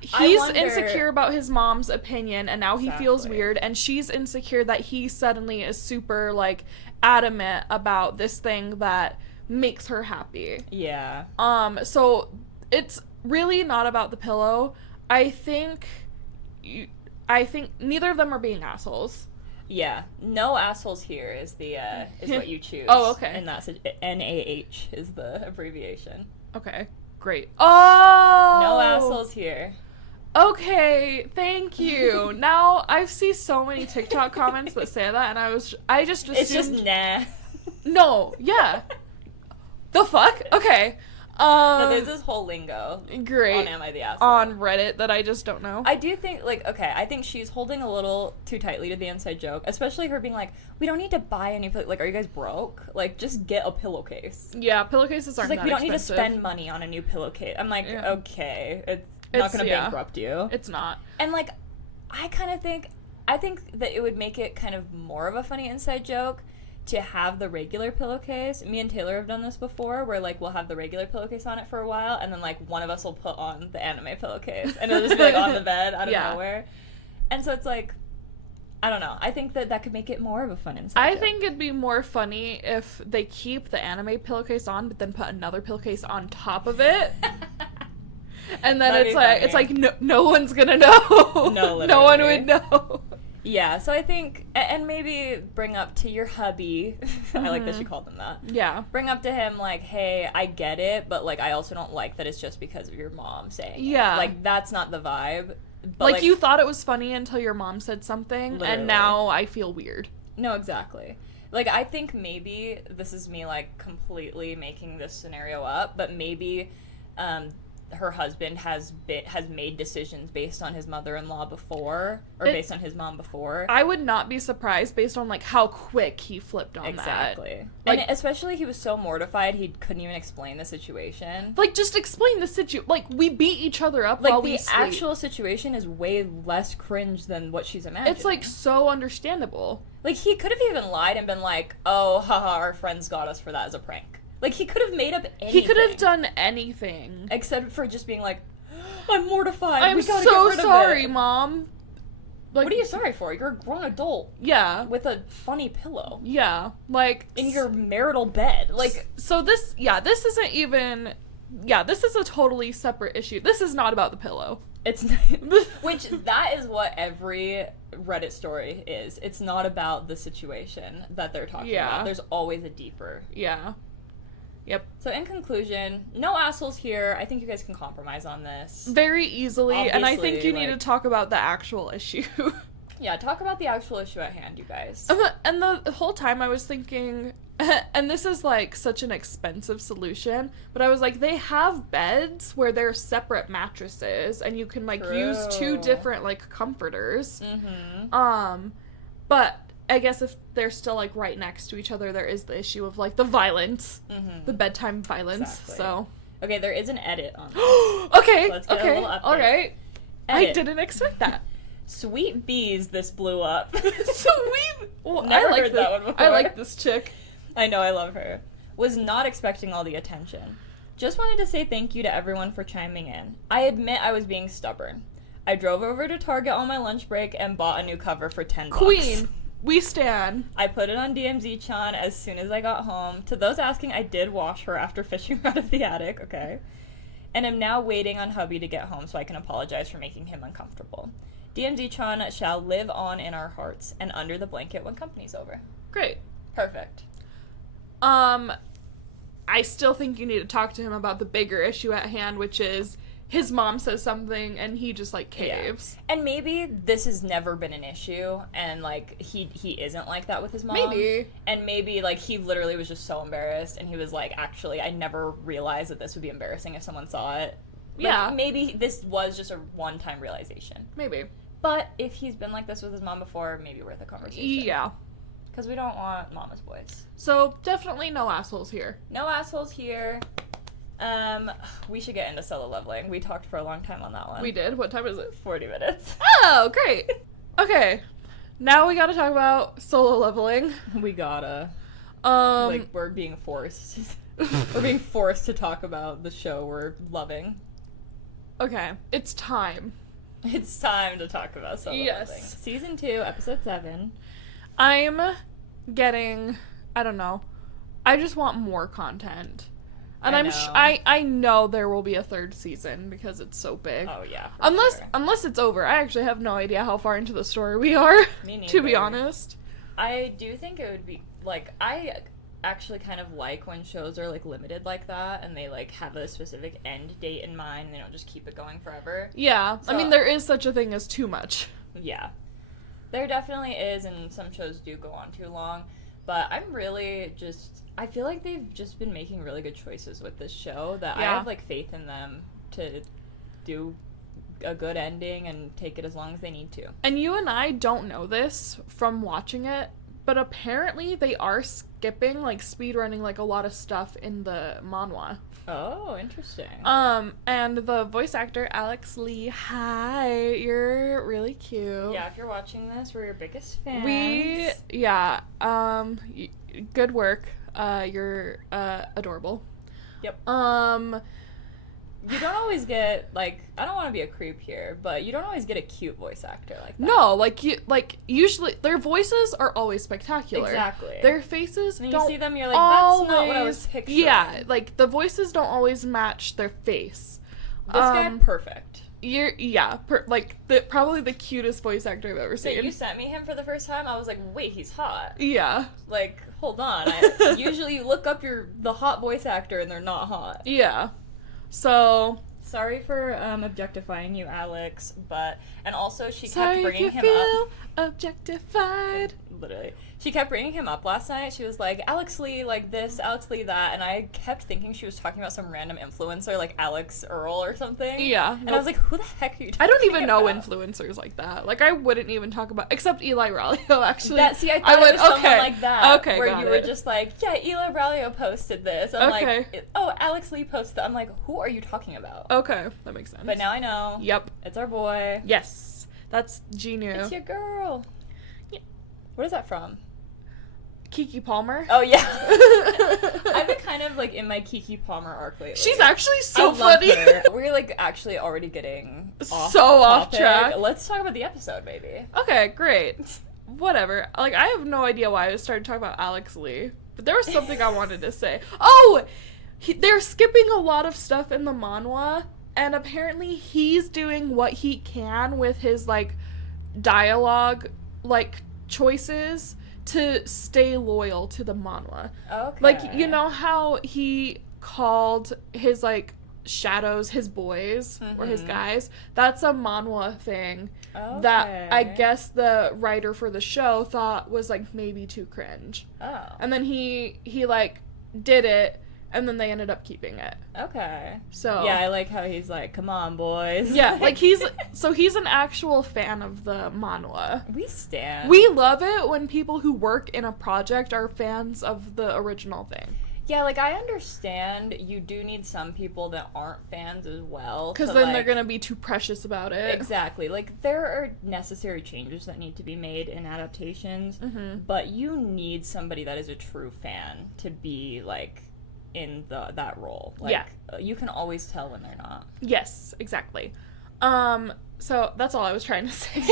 He's insecure about his mom's opinion, and now he feels weird, and she's insecure that he suddenly is super, like, adamant about this thing that makes her happy. Yeah. So it's really not about the pillow. I think neither of them are being assholes. Yeah. No assholes here is the is what you choose. Oh, okay. And that's NAH is the abbreviation. Okay. Great. Oh! No assholes here. Okay, thank you. Now, I see so many TikTok comments that say that, and I just assumed... It's just nah. No, yeah. The fuck? Okay. So there's this whole lingo great on Am I the Asshole? On Reddit that I just don't know. I do think, like, okay, I think she's holding a little too tightly to the inside joke, especially her being like, we don't need to buy any, like, are you guys broke? Like, just get a pillowcase. Yeah, pillowcases aren't that we don't expensive. need to spend money on a new pillowcase. I'm like, okay, it's not going to bankrupt you. It's not. And, like, I kind of think, I think that it would make it kind of more of a funny inside joke to have the regular pillowcase. Me and Taylor have done this before, where, like, we'll have the regular pillowcase on it for a while, and then, like, one of us will put on the anime pillowcase, and it'll just be, like, on the bed out of nowhere. And so it's, like, I don't know. I think that could make it more of a fun inside joke. I think it'd be more funny if they keep the anime pillowcase on, but then put another pillowcase on top of it. And then it's like no one's gonna know. No, literally. No one would know. Yeah, so I think, and maybe bring up to your hubby, I like that she called him that. Yeah. Bring up to him, like, hey, I get it, but, like, I also don't like that it's just because of your mom saying it. Like, that's not the vibe. But, like, you thought it was funny until your mom said something, literally. And now I feel weird. No, exactly. Like, I think maybe, this is me, like, completely making this scenario up, but maybe, her husband has made decisions based on his mother-in-law before, or based on his mom before. I would not be surprised based on, like, how quick he flipped on that. Exactly. Like, and especially he was so mortified he couldn't even explain the situation. Like, just explain the situation. Like, we beat each other up like, while we the sleep. actual situation is way less cringe than what she's imagining. It's, like, so understandable. Like, he could have even lied and been like, oh, haha, our friends got us for that as a prank. Like, he could have made up anything. He could have done anything. Except for just being like, I'm mortified. I'm we gotta so get rid sorry, of it. Mom. Like, what are you sorry for? You're a grown adult. Yeah. With a funny pillow. Yeah. Like, in your marital bed. Like, so this isn't even, this is a totally separate issue. This is not about the pillow. It's, which, that is what every Reddit story is. It's not about the situation that they're talking about. There's always a deeper. Yeah. Yep. So in conclusion, no assholes here. I think you guys can compromise on this. Very easily, obviously, and I think you need to talk about the actual issue. Yeah, talk about the actual issue at hand, you guys. And the whole time I was thinking, and this is, like, such an expensive solution, but I was like, they have beds where they're separate mattresses, and you can, like, use 2 different, like, comforters. Mm-hmm. But I guess if they're still, like, right next to each other, there is the issue of, like, the violence. Mm-hmm. The bedtime violence, exactly. So. Okay, there is an edit on this. Okay, so let's get a little update. Alright. Edit. I didn't expect that. Sweet Bees, this blew up. Sweet. Well, Never heard that one before. I like this chick. I know, I love her. Was not expecting all the attention. Just wanted to say thank you to everyone for chiming in. I admit I was being stubborn. I drove over to Target on my lunch break and bought a new cover for $10. Queen. We stan. I put it on DMZ-chan as soon as I got home. To those asking, I did wash her after fishing her out of the attic, okay? And am now waiting on hubby to get home so I can apologize for making him uncomfortable. DMZ-chan shall live on in our hearts and under the blanket when company's over. Great. Perfect. I still think you need to talk to him about the bigger issue at hand, which is his mom says something and he just, like, caves. Yeah. And maybe this has never been an issue and, like, he isn't like that with his mom. Maybe. And maybe, like, he literally was just so embarrassed and he was like, actually, I never realized that this would be embarrassing if someone saw it. Like, yeah. Maybe this was just a one-time realization. Maybe. But if he's been like this with his mom before, maybe worth a conversation. Yeah. Because we don't want mama's boys. So, definitely no assholes here. No assholes here. We should get into solo leveling. We talked for a long time on that one. We did? What time is it? 40 minutes. Oh, great. Okay. Now we gotta talk about solo leveling. We gotta. Like, we're being forced. We're being forced to talk about the show we're loving. Okay. It's time. It's time to talk about solo leveling. Season 2, episode 7. I'm getting, I don't know, I just want more content. And I know there will be a 3rd season because it's so big. Oh yeah. Unless it's over. I actually have no idea how far into the story we are. Me neither. To be honest. I do think it would be like I actually kind of like when shows are like limited like that and they like have a specific end date in mind and they don't just keep it going forever. Yeah. So, I mean there is such a thing as too much. Yeah. There definitely is, and some shows do go on too long. But I'm really just... I feel like they've just been making really good choices with this show that I have, like, faith in them to do a good ending and take it as long as they need to. And you and I don't know this from watching it, But apparently they are skipping, like, speedrunning, like, a lot of stuff in the manhwa. Oh, interesting. And the voice actor, Alex Lee, hi, you're really cute. Yeah, if you're watching this, we're your biggest fans. Good work. You're, adorable. Yep. You don't always get, like, I don't want to be a creep here, but you don't always get a cute voice actor like that. No, usually, their voices are always spectacular. Exactly. Their faces and don't you see them, you're like, that's not what I was picturing. Yeah, like, the voices don't always match their face. This guy, perfect. Probably the cutest voice actor I've ever seen. So you sent me him for the first time, I was like, wait, he's hot. Yeah. Like, hold on. Usually you look up the hot voice actor and they're not hot. Yeah. So... Sorry for objectifying you, Alex, and also she kept bringing him up. Objectified. Literally. She kept bringing him up last night. She was like, Alex Lee, like this, Alex Lee that, and I kept thinking she was talking about some random influencer, like Alex Earl or something. Yeah. And I was like, who the heck are you talking about? I don't even know influencers like that. Like, I wouldn't even talk about, except Eli Ralio, actually. I thought it was someone like that. Okay, where you were just like, yeah, Eli Ralio posted this. I'm like, oh, Alex Lee posted that. I'm like, who are you talking about? Okay, that makes sense. But now I know. Yep. It's our boy. Yes. That's Jin-woo. It's your girl. Yeah. What is that from? Kiki Palmer. Oh, yeah. I've been kind of, like, in my Kiki Palmer arc lately. She's actually so funny. funny. We're, like, actually already getting off track. Let's talk about the episode, maybe. Okay, great. Whatever. Like, I have no idea why I started talking about Alex Lee, but there was something I wanted to say. Oh! They're skipping a lot of stuff in the manhwa, and apparently he's doing what he can with his, like, dialogue, like, choices to stay loyal to the manhwa. Okay. Like, you know how he called his, like, shadows his boys or his guys? That's a manhwa thing that I guess the writer for the show thought was, like, maybe too cringe. Oh. And then he like, did it, and then they ended up keeping it. Okay. So yeah, I like how he's like, come on, boys. Yeah, like he's an actual fan of the manhwa. We stan. We love it when people who work in a project are fans of the original thing. Yeah, like, I understand you do need some people that aren't fans as well. Because then they're going to be too precious about it. Exactly. Like, there are necessary changes that need to be made in adaptations, but you need somebody that is a true fan to be, like, in that role. Like, yeah. You can always tell when they're not. Yes, exactly. So that's all I was trying to say.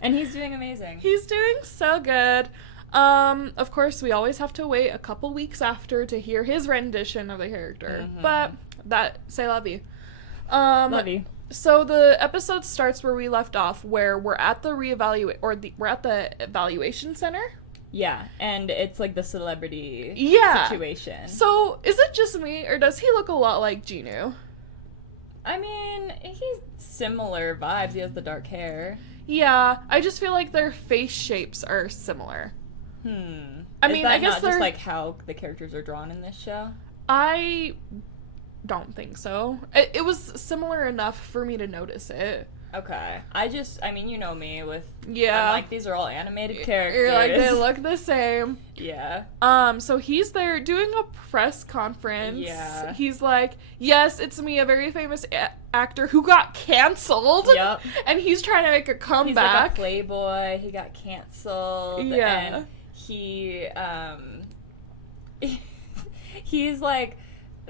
And he's doing amazing. He's doing so good. Of course, we always have to wait a couple weeks after to hear his rendition of the character. But c'est la vie. Love you. So the episode starts where we left off, where we're at the we're at the evaluation center. Yeah, and it's like the celebrity situation. So, is it just me, or does he look a lot like Jin-woo? I mean, he's similar vibes. He has the dark hair. Yeah, I just feel like their face shapes are similar. I mean, I guess not just like how the characters are drawn in this show? I don't think so. It was similar enough for me to notice it. Okay. I mean, you know me with... Yeah. I'm like, these are all animated characters. You're like, they look the same. Yeah. So he's there doing a press conference. Yeah. He's like, yes, it's me, a very famous actor who got canceled. Yep. And he's trying to make a comeback. He's like a playboy. He got canceled. Yeah. And he, he's like...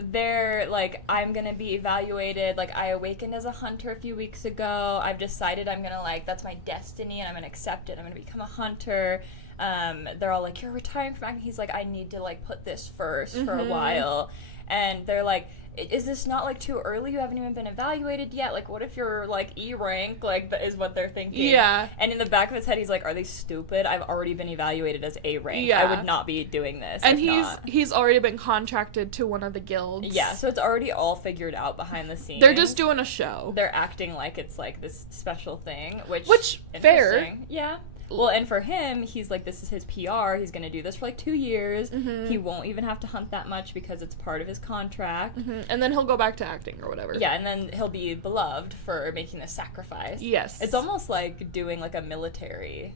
They're like, I'm gonna be evaluated. Like, I awakened as a hunter a few weeks ago. I've decided I'm gonna, like, that's my destiny and I'm gonna accept it. I'm gonna become a hunter. They're all like, you're retiring from acting. He's like, I need to, like, put this first for a while. And they're like, is this not, like, too early? You haven't even been evaluated yet. Like, what if you're, like, E rank? Like, that is what they're thinking. Yeah. And in the back of his head, he's like, are they stupid? I've already been evaluated as A rank. Yeah. I would not be doing this. And he's already been contracted to one of the guilds. Yeah, so it's already all figured out behind the scenes. They're just doing a show. They're acting like it's, like, this special thing, which fair. Yeah. Well, and for him, he's like, this is his PR. He's going to do this for, like, 2 years. He won't even have to hunt that much because it's part of his contract. And then he'll go back to acting or whatever. Yeah, and then he'll be beloved for making this sacrifice. Yes. It's almost like doing, like, a military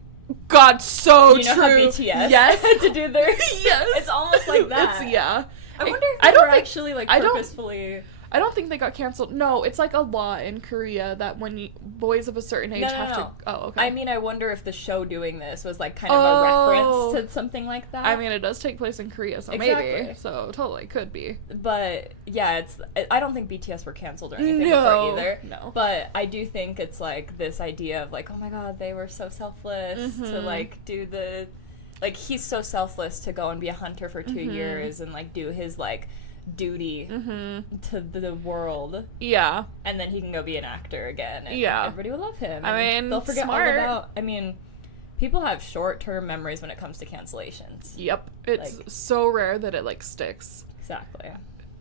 God, so you know true. how BTS Yes. had to do their Yes. It's almost like that. Yeah. I wonder if they were actually like purposefully. I don't think they got canceled. No, it's like a law in Korea that when boys of a certain age have to. Oh, okay. I mean, I wonder if the show doing this was like kind of a reference to something like that. I mean, it does take place in Korea, so maybe. So totally could be. But yeah, I don't think BTS were canceled or anything before either. No. But I do think it's like this idea of like, oh my god, they were so selfless to like do the, like he's so selfless to go and be a hunter for 2 years and like do his like duty to the world. Yeah. And then he can go be an actor again. And yeah. everybody will love him. I mean, they'll forget smart. all about. I mean, people have short-term memories when it comes to cancellations. Yep. It's like, so rare that it like sticks. Exactly.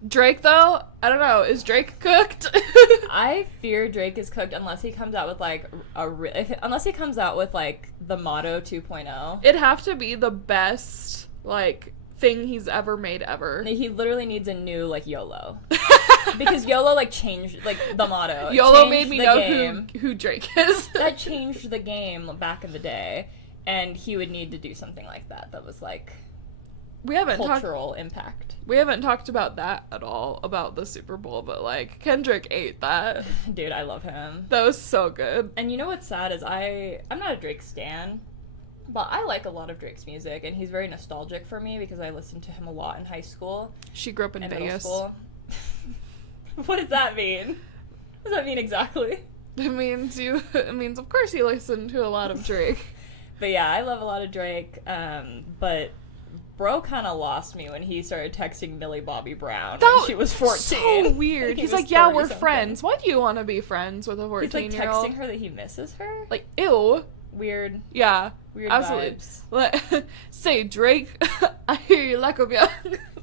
Drake though, I don't know. Is Drake cooked? I fear Drake is cooked unless he comes out with like unless he comes out with like the Motto 2.0. It'd have to be the best like thing he's ever made ever. He literally needs a new like YOLO. Because YOLO like changed like the motto. YOLO made me know who Drake is. That changed the game back in the day, and he would need to do something like that. That was like cultural impact. We haven't talked about that at all about the Super Bowl, but like Kendrick ate that. Dude, I love him. That was so good. And you know what's sad is I'm not a Drake stan. But I like a lot of Drake's music, and he's very nostalgic for me because I listened to him a lot in high school. She grew up in Vegas. What does that mean? What does that mean exactly? It means of course you listen to a lot of Drake. But yeah, I love a lot of Drake. But bro kind of lost me when he started texting Millie Bobby Brown when she was 14. So weird. He's like, yeah, we're friends. Why do you want to be friends with a 14-year-old? He's like texting her that he misses her? Like, ew. Weird. Yeah. Weird absolutely. Vibes. Say, Drake, I hear you like a young.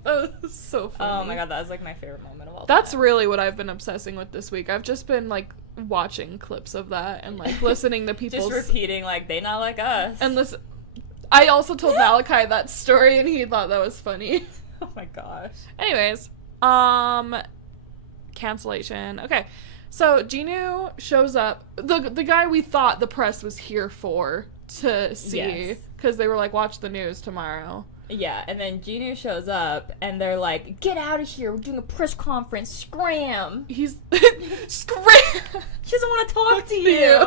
That was so funny. Oh my god, that was like my favorite moment of all time. That's really what I've been obsessing with this week. I've just been like watching clips of that and like listening to people's... just repeating like, they not like us. And listen, I also told Malachi that story and he thought that was funny. Oh my gosh. Anyways, cancellation. Okay. So Jin-woo shows up, the guy we thought the press was here for to see, because they were like, watch the news tomorrow. Yeah, and then Jin-woo shows up, and they're like, get out of here, we're doing a press conference, scram! He's, scram! She doesn't want to talk to you!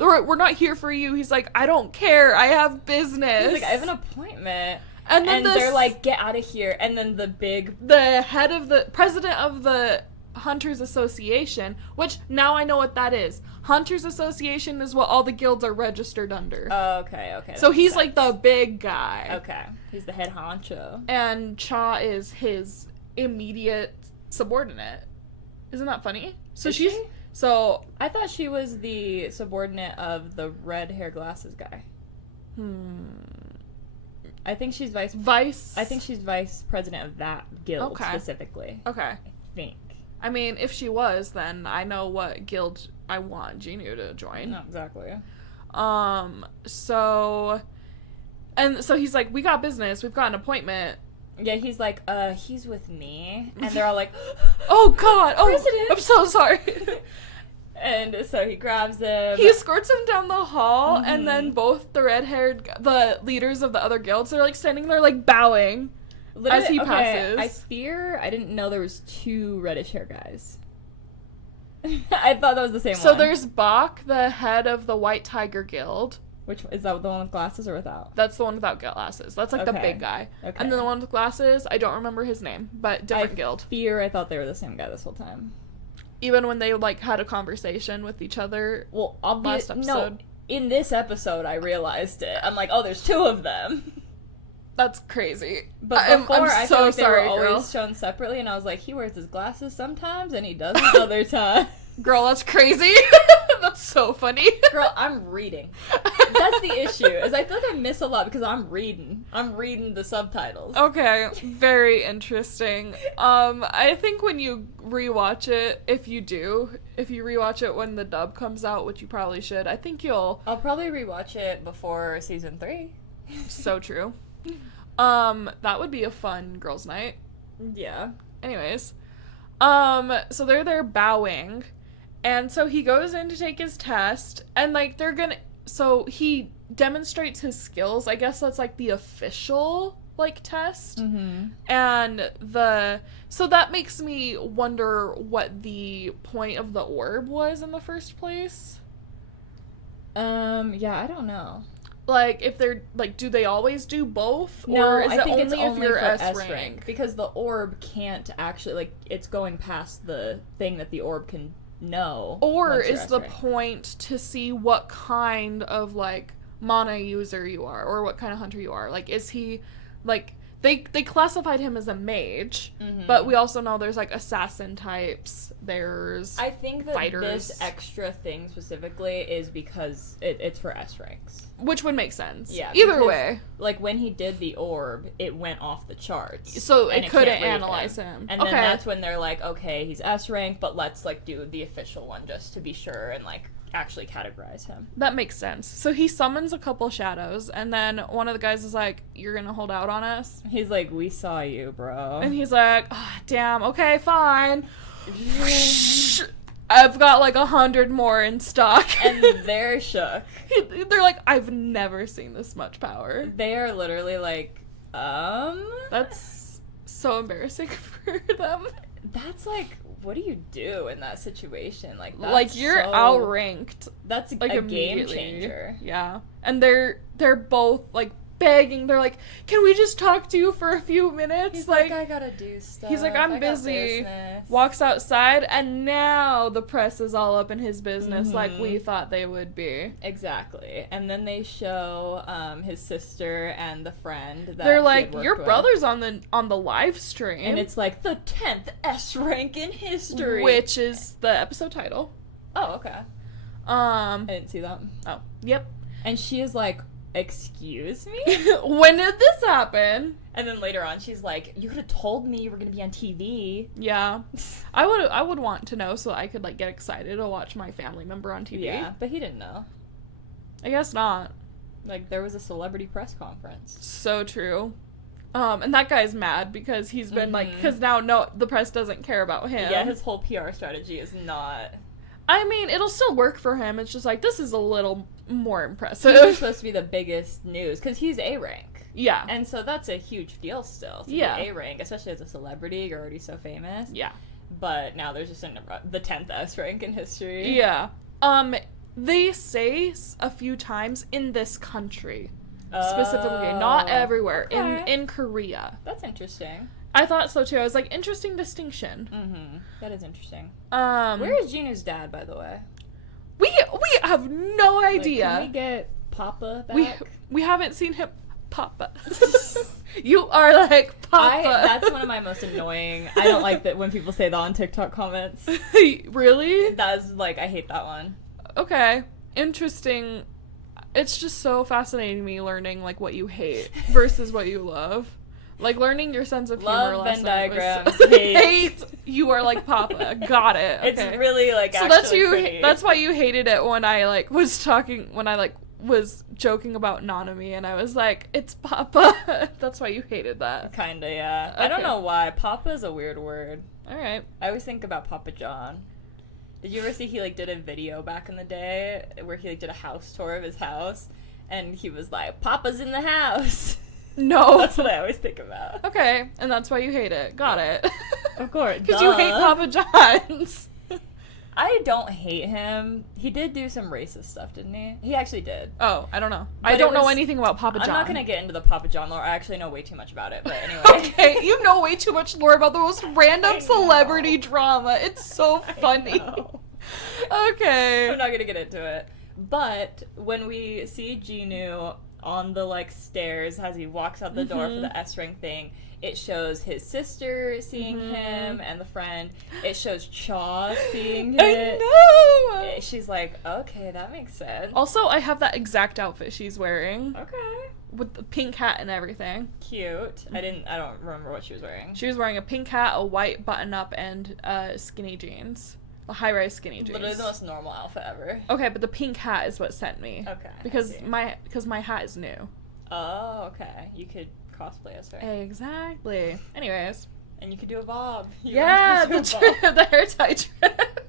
We're not here for you. He's like, I don't care, I have business. He's like, I have an appointment. And then they're like, get out of here, and then the president of the Hunters Association, which now I know what that is. Hunters Association is what all the guilds are registered under. Oh, okay. So he's like the big guy. Okay. He's the head honcho. And Cha is his immediate subordinate. Isn't that funny? So So I thought she was the subordinate of the red hair glasses guy. I think she's vice president of that guild specifically. Okay. I think. I mean, if she was, then I know what guild I want Jin-woo to join. No, exactly. So he's like, we got business, we've got an appointment. Yeah, he's like, he's with me. And they're all like, oh god, President! I'm so sorry. And so he grabs him. He escorts him down the hall, and then both the leaders of the other guilds are like standing there like bowing. Literally, as he passes. I didn't know there was two reddish hair guys. I thought that was the same one. So there's Bach, the head of the White Tiger Guild. Which is that the one with glasses or without? That's the one without glasses. That's like the big guy. Okay. And then the one with glasses, I don't remember his name, but different guild. I thought they were the same guy this whole time. Even when they like had a conversation with each other. Well, last episode. No, in this episode I realized it. I'm like, oh, there's two of them. That's crazy. But before, I feel like they were always shown separately, and I was like, he wears his glasses sometimes, and he doesn't other times. Girl, that's crazy. That's so funny. Girl, I'm reading. That's the issue, is I feel like I miss a lot because I'm reading. I'm reading the subtitles. Okay, very interesting. I think when you rewatch it, if you rewatch it when the dub comes out, which you probably should, I think I'll probably rewatch it before season 3. So true. That would be a fun girls' night. Yeah. Anyways. So they're there bowing, and so he goes in to take his test, and like so he demonstrates his skills. I guess that's like the official like test. Mm-hmm. And so that makes me wonder what the point of the orb was in the first place. Yeah, I don't know. Like, if they're, like, do they always do both? No, or is I think it it's only if only you're for S S rank? rank. Because the orb can't actually, like, it's going past the thing that the orb can know. Or once you're is S the rank. point to see what kind of, like, mana user you are, or what kind of hunter you are? Like, is he, like, they classified him as a mage, but we also know there's, like, assassin types, there's I think that fighters. this extra thing specifically is because it's for S ranks. Which would make sense. Yeah. Either because, way. Like, when he did the orb, it went off the charts. So and it couldn't can't read analyze him. And okay. then that's when they're like, okay, he's S rank, but let's, like, do the official one just to be sure and, like, actually categorize him. That makes sense. So he summons a couple shadows, and then one of the guys is like, "You're gonna hold out on us?" He's like, we saw you, bro. And he's like, oh, damn, okay, fine. I've got like 100 more in stock. And they're shook. They're like, I've never seen this much power. They are literally like, That's so embarrassing for them. That's like, what do you do in that situation? Like, that's Like, you're so... outranked. That's Like, a game immediately. changer. Yeah. And they're both like begging. They're like, "Can we just talk to you for a few minutes?" He's like, I gotta do stuff. He's like, I I'm got busy. business." Walks outside, and now the press is all up in his business like Mhm. we thought they would be. Exactly. And then they show his sister and the friend that They're he like, had worked your with. brother's on the live stream. And it's like the 10th S rank in history. which is the episode title. Oh, okay. I didn't see that. Oh, yep. And she is like, excuse me? When did this happen? And then later on, she's like, you could have told me you were going to be on TV. Yeah. I would want to know so I could like get excited to watch my family member on TV. Yeah, but he didn't know. I guess not. Like, there was a celebrity press conference. So true. And that guy's mad because he's been like, Mhm. because now the press doesn't care about him. Yeah, his whole PR strategy is not... I mean, it'll still work for him. It's just like, this is a little more He was impressive. supposed to be the biggest news, because he's A rank. Yeah. And so that's a huge deal still, to Yeah. be A rank, especially as a celebrity. You're already so famous. Yeah. But now there's just the 10th S rank in history. Yeah. They say a few times in this country. Specifically. Not everywhere. Okay. In Korea. That's interesting. I thought so too. I was like, interesting distinction. Mm-hmm. That is interesting. Where Where is Junu's dad, by the way? we have no Like, idea. can we get Papa back? We haven't seen him. Papa. You are like Papa. That's one of my most annoying. I don't like that when people say that on TikTok comments. Really? That's like, I hate that one. Okay. Interesting. It's just so fascinating to me learning like what you hate versus what you love. Like learning your sense of humor Love last Venn night was diagrams, so- hate. hate. You are like Papa. Got it. Okay. It's really like so actually pretty. that's why you hated it when I like was talking when I like was joking about Nanami and I was like, it's Papa. That's why you hated that. Kinda, yeah. I don't Okay. know why. Papa is a weird word. Alright. I always think about Papa John. Did you ever see he like did a video back in the day where he like did a house tour of his house and he was like, Papa's in the house. No. That's what I always think about. Okay, and that's why you hate it. Got it. Of course. Because you hate Papa John's. I don't hate him. He did do some racist stuff, didn't he? He actually did. Oh, I don't know. But I don't it know was- anything about Papa John. I'm not gonna get into the Papa John lore. I actually know way too much about it, but anyway. Okay, you know way too much lore about the most random I celebrity know. drama. It's so funny. know. Okay. I'm not gonna get into it. But when we see Jinu on the like stairs as he walks out the door for the S rank thing, it shows his sister seeing him and the friend. It shows Cha seeing it. I know. She's like, okay, that makes sense. Also, I have that exact outfit she's wearing Okay. with the pink hat and everything. Cute. I don't remember what she was wearing. She was wearing a pink hat, a white button-up, and skinny jeans. High-rise skinny jeans. Literally the most normal outfit ever. Okay, but the pink hat is what sent me. Okay. I Because see. my hat is new. Oh, okay. You could cosplay as her. Exactly. Anyways. And you could do a bob. You Yeah, wanted to do a bob. the hair tie trick.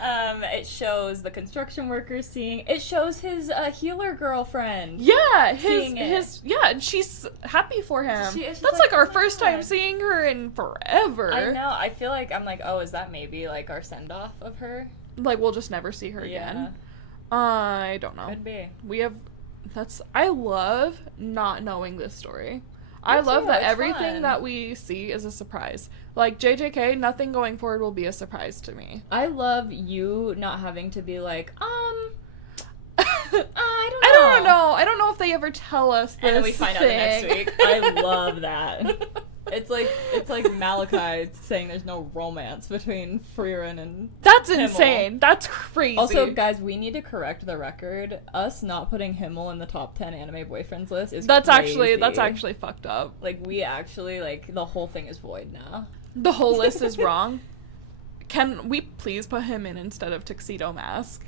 It shows the construction workers seeing. It shows his healer girlfriend. Yeah, seeing and she's happy for him. She's That's like our "Oh my first time God." seeing her in forever. I know. I feel like I'm like, oh, is that maybe like our send off of her? Like we'll just never see her Yeah. again. I don't know. Could be. I love not knowing this story. I Me love too, that it's everything fun. that we see is a surprise. Like JJK, nothing going forward will be a surprise to me. I love you not having to be like, I don't know. I don't know if they ever tell us this and then we find out the next week. I love that. It's like Malachi saying there's no romance between Frieren and That's Himmel. insane. That's crazy. Also, guys, we need to correct the record. Us not putting Himmel in the top 10 anime boyfriends list is that's crazy. actually fucked up. Like, we actually, like, the whole thing is void now. The whole list is wrong. Can we please put him in instead of Tuxedo Mask?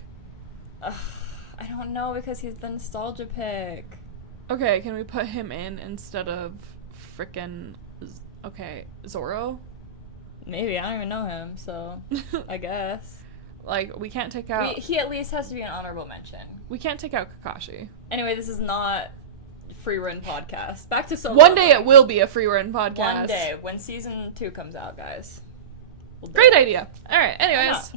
I don't know, because he's the nostalgia pick. Okay, can we put him in instead of frickin' Zoro? Maybe, I don't even know him, so I guess. Like, we can't take out... He at least has to be an honorable mention. We can't take out Kakashi. Anyway, this is not free run podcast. Back to Solo. One day it will be a free run podcast. One day, when season 2 comes out, guys. We'll do Great it. idea. Alright, anyways.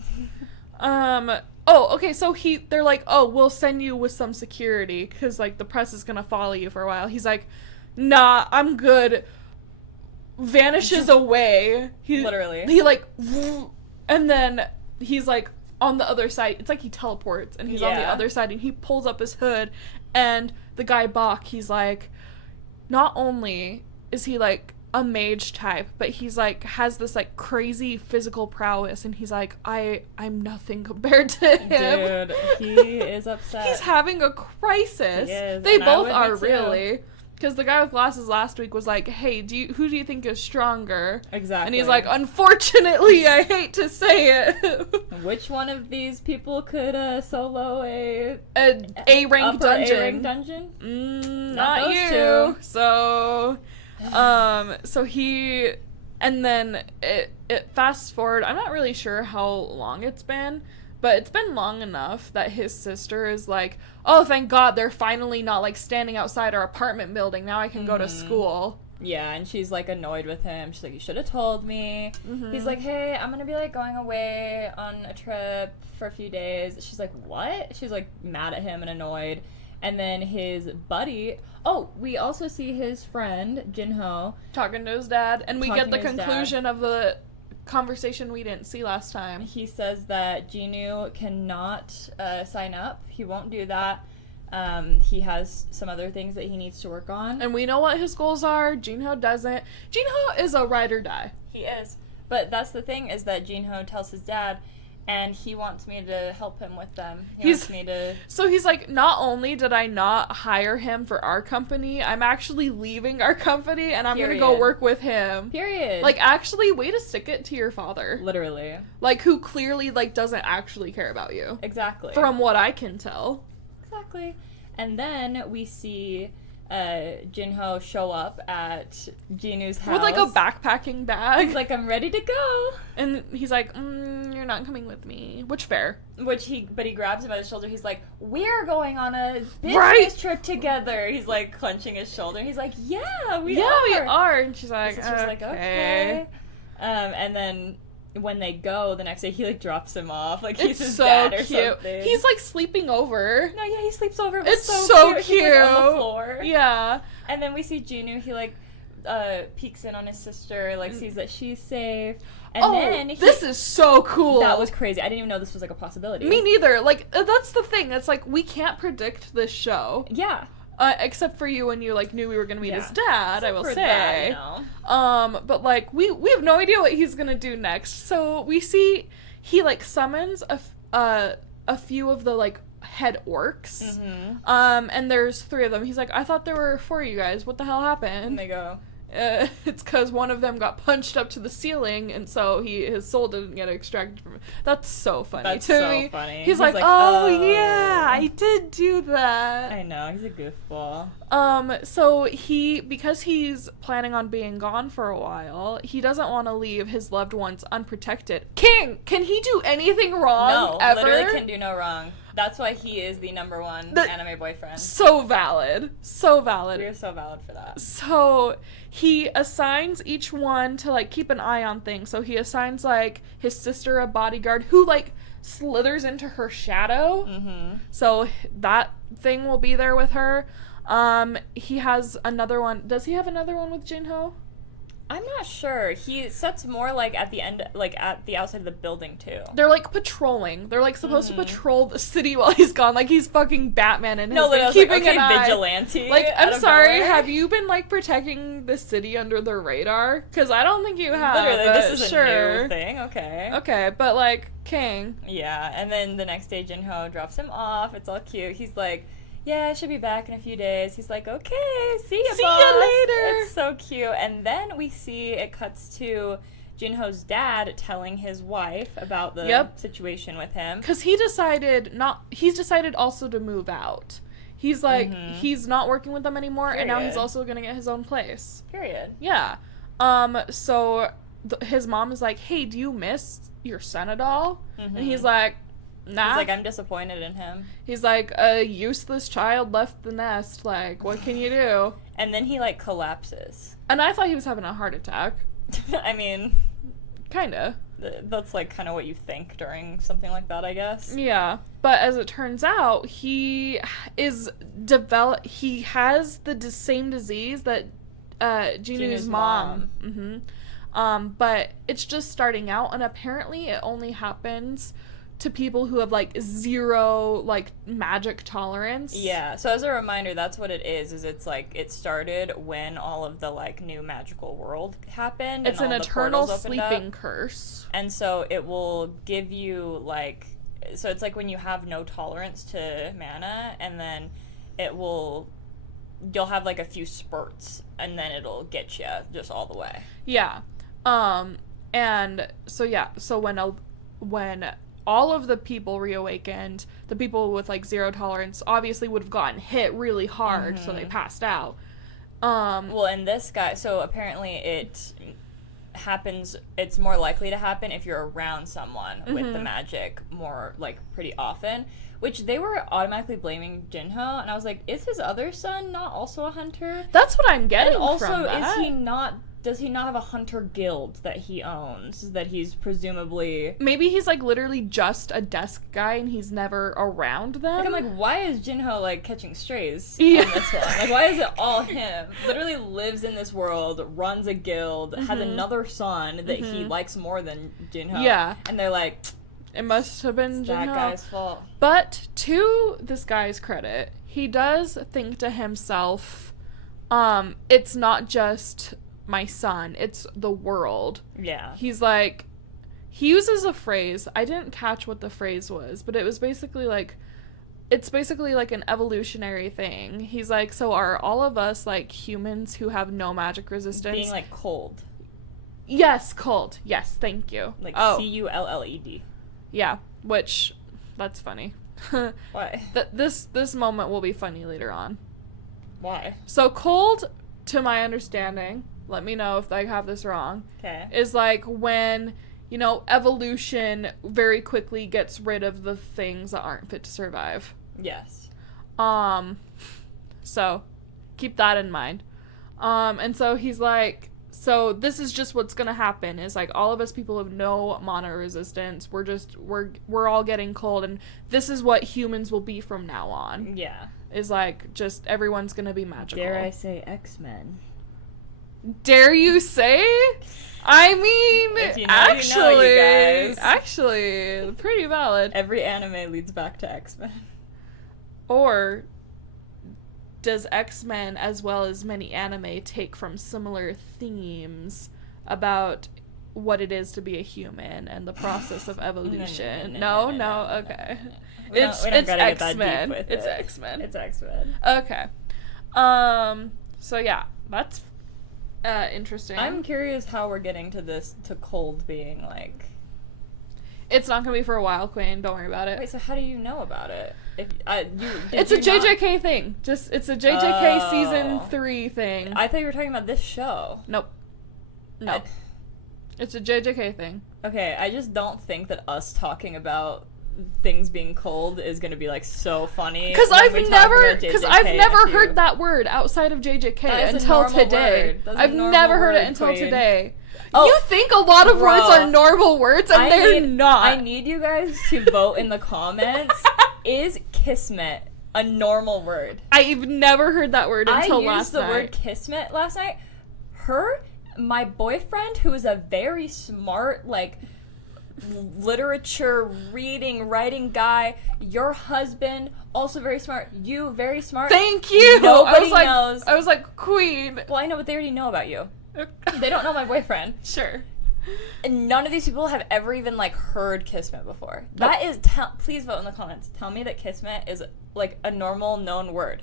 Why Okay, so they're like, oh, we'll send you with some security, because, like, the press is gonna follow you for a while. He's like, nah, I'm good. Vanishes away. Literally. He, like, and then he's, like, on the other side. It's like he teleports, and he's on the Yeah. other side, and he pulls up his hood, and the guy Bach, he's like, not only is he, like, a mage type, but he's like has this like crazy physical prowess, and he's like, I'm nothing compared to him. Dude, he is upset. He's having a crisis. He is, They and I both would be are too. really, because the guy with glasses last week was like, hey, who do you think is stronger? Exactly. And he's like, unfortunately, I hate to say it. which one of these people could solo a A-rank upper dungeon. A-rank dungeon? Not those you. two. So he, and then it fast forward. I'm not really sure how long it's been, but it's been long enough that his sister is like, oh, thank God they're finally not like standing outside our apartment building. Now I can go to school. Yeah, and she's like annoyed with him. She's like, you should have told me. He's like, hey, I'm gonna be like going away on a trip for a few days. She's like, what? She's like mad at him and annoyed. And then his buddy, we also see his friend, Jin-ho. Talking to his dad, and we get Talking the to his conclusion of the conversation we didn't see last time. He says that Jin-woo cannot sign up. He won't do that. He has some other things that he needs to work on. And we know what his goals are. Jinho doesn't. Jinho is a ride or die. He is. But that's the thing, is that Jin-ho tells his dad, and he wants me to help him with them. So he's like, not only did I not hire him for our company, I'm actually leaving our company, and I'm gonna go Period. work with him. Period. Like, actually, way to stick it to your father. Literally. Like, who clearly, like, doesn't actually care about you. Exactly. From what I can tell. Exactly. And then we see Jin-ho show up at Jin-woo's house. With, like, a backpacking bag. He's like, I'm ready to go. And he's like, you're not coming with me. Which, fair. But he grabs him by the shoulder. He's like, we're going on a business trip together. He's like clenching his shoulder. He's like, yeah, we are. And she's like, She's like, okay. And then when they go the next day, he like drops him off. Like he's his so dad or cute. something. He's like sleeping over. No, yeah, he sleeps over. It It's was so cute. He's, like, on the cute. floor. Yeah. And then we see Jin-woo. He like peeks in on his sister, like sees that she's safe. And then this is so cool. That was crazy. I didn't even know this was like a possibility. Me neither. Like, that's the thing. It's like, we can't predict this show. Yeah. Except for you when you, like, knew we were gonna meet his dad, I will say. That, you know. But, like, we have no idea what he's gonna do next. So, we see he, like, summons a few of the, like, head orcs. Mm-hmm. And there's 3 of them. He's like, I thought there were 4 of you guys. What the hell happened? And they go, it's because one of them got punched up to the ceiling, and so his soul didn't get extracted from it. That's so funny That's to so me. funny. He's like, oh yeah, I did do that. I know, he's a goofball. So because he's planning on being gone for a while, he doesn't want to leave his loved ones unprotected. King, can he do anything wrong ever? No, literally can do no wrong. That's why he is the number one anime boyfriend. So valid. So valid. We're so valid for that. So he assigns each one to, like, keep an eye on things. So he assigns, like, his sister a bodyguard who, like, slithers into her shadow. Mm-hmm. So that thing will be there with her. He has another one. Does he have another one with Jin-woo? I'm not sure. He sets more, like, at the end, like, at the outside of the building, too. They're, like, patrolling. They're, like, supposed to patrol the city while he's gone. Like, he's fucking Batman and keeping an eye. Vigilante. Like, I'm sorry, have you been, like, protecting the city under the radar? Because I don't think you have. Literally, this is a new thing. Okay. Okay, but, like, King. Yeah, and then the next day, Jin-woo drops him off. It's all cute. He's like, yeah, I should be back in a few days. He's like, okay, see ya, boss. See ya later. It's so cute. And then we see it cuts to Jin-hoo's dad telling his wife about the situation with him. Because he's decided also to move out. He's like, he's not working with them anymore, and now he's also gonna get his own place. Period. Yeah. So his mom is like, hey, do you miss your son at all? And he's like, nah. He's like, I'm disappointed in him. He's like, a useless child left the nest. Like, what can you do? And then he, like, collapses. And I thought he was having a heart attack. I mean... Kinda. That's, like, kind of what you think during something like that, I guess. Yeah. But as it turns out, he has the same disease that Jin-woo's mom. But it's just starting out, and apparently it only happens to people who have, like, zero, like, magic tolerance. Yeah, so as a reminder, that's what it is it's, like, it started when all of the, like, new magical world happened. It's an eternal sleeping curse. And so it will give you, like, so it's like when you have no tolerance to mana, and then you'll have, like, a few spurts, and then it'll get you just all the way. Yeah. And so, yeah, so when all of the people reawakened, the people with, like, zero tolerance obviously would have gotten hit really hard, so they passed out. Well, and this guy, so apparently it's more likely to happen if you're around someone with the magic more, like, pretty often, which they were automatically blaming Jin-woo, and I was like, is his other son not also a hunter? That's what I'm getting and also, from that. Does he not have a hunter guild that he owns, that he's presumably... Maybe he's, like, literally just a desk guy and he's never around them? Like, I'm like, why is Jin-woo, like, catching strays on this one? Like, why is it all him? Literally lives in this world, runs a guild, has another son that he likes more than Jin-woo. Yeah. And they're like... It must have been Jin-woo. That guy's fault. But to this guy's credit, he does think to himself, it's not just my son, it's the world. Yeah. He's like, he uses a phrase, I didn't catch what the phrase was, but it was basically like, it's basically like an evolutionary thing. He's like, so are all of us, like, humans who have no magic resistance? Being, like, cold. Yes, cold. Yes, thank you. Like, Culled. Yeah, which, that's funny. Why? This moment will be funny later on. Why? So cold, to my understanding, let me know if I have this wrong, okay, is like when, you know, evolution very quickly gets rid of the things that aren't fit to survive. Yes. So keep that in mind. And so he's like, so this is just what's gonna happen, is like all of us people have no mana resistance, we're all getting cold, and this is what humans will be from now on. Yeah. Is like, just everyone's gonna be magical. Dare I say X-Men? Dare you say? I mean, if you know, you know, you guys. Actually, pretty valid. Every anime leads back to X-Men. Or does X-Men, as well as many anime, take from similar themes about what it is to be a human and the process of evolution? No, okay. It's X-Men. It's X-Men. It's X-Men. Okay. So yeah, interesting. I'm curious how we're getting to cold being, like... It's not gonna be for a while, Queen. Don't worry about it. Wait, so how do you know about it? If it's a JJK thing. It's a JJK season 3 thing. I thought you were talking about this show. Nope. No. It's a JJK thing. Okay, I just don't think that us talking about things being cold is gonna be, like, so funny. Because I've never heard that word outside of JJK until today. I've never heard it until today. Oh, you think a lot of words are normal words, and they're not. I need you guys to vote in the comments. Is kismet a normal word? I've never heard that word until last night. I used the word kismet last night. My boyfriend, who is a very smart, like, literature reading, writing guy, your husband, also very smart, you, very smart. Thank you! Nobody knows. I was like, Queen. Well, I know, but they already know about you. They don't know my boyfriend. Sure. And none of these people have ever even, like, heard kismet before. Nope. That is, please vote in the comments. Tell me that kismet is, like, a normal known word.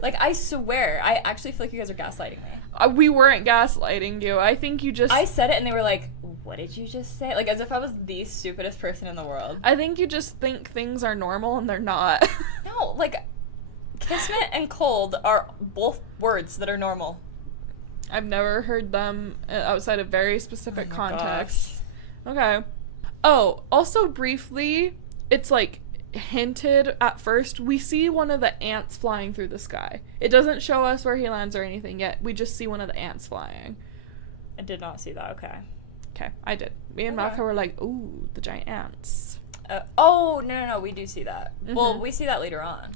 Like, I swear, I actually feel like you guys are gaslighting me. We weren't gaslighting you. I think you just... I said it and they were like, what did you just say? Like, as if I was the stupidest person in the world. I think you just think things are normal and they're not. No, like, kismet and cold are both words that are normal. I've never heard them outside of very specific context. Gosh. Okay. Oh, also briefly, it's like hinted at first. We see one of the ants flying through the sky. It doesn't show us where he lands or anything yet. We just see one of the ants flying. I did not see that. Okay, I did. Me and Malka were like, ooh, the giant ants. No, we do see that. Mm-hmm. Well, we see that later on.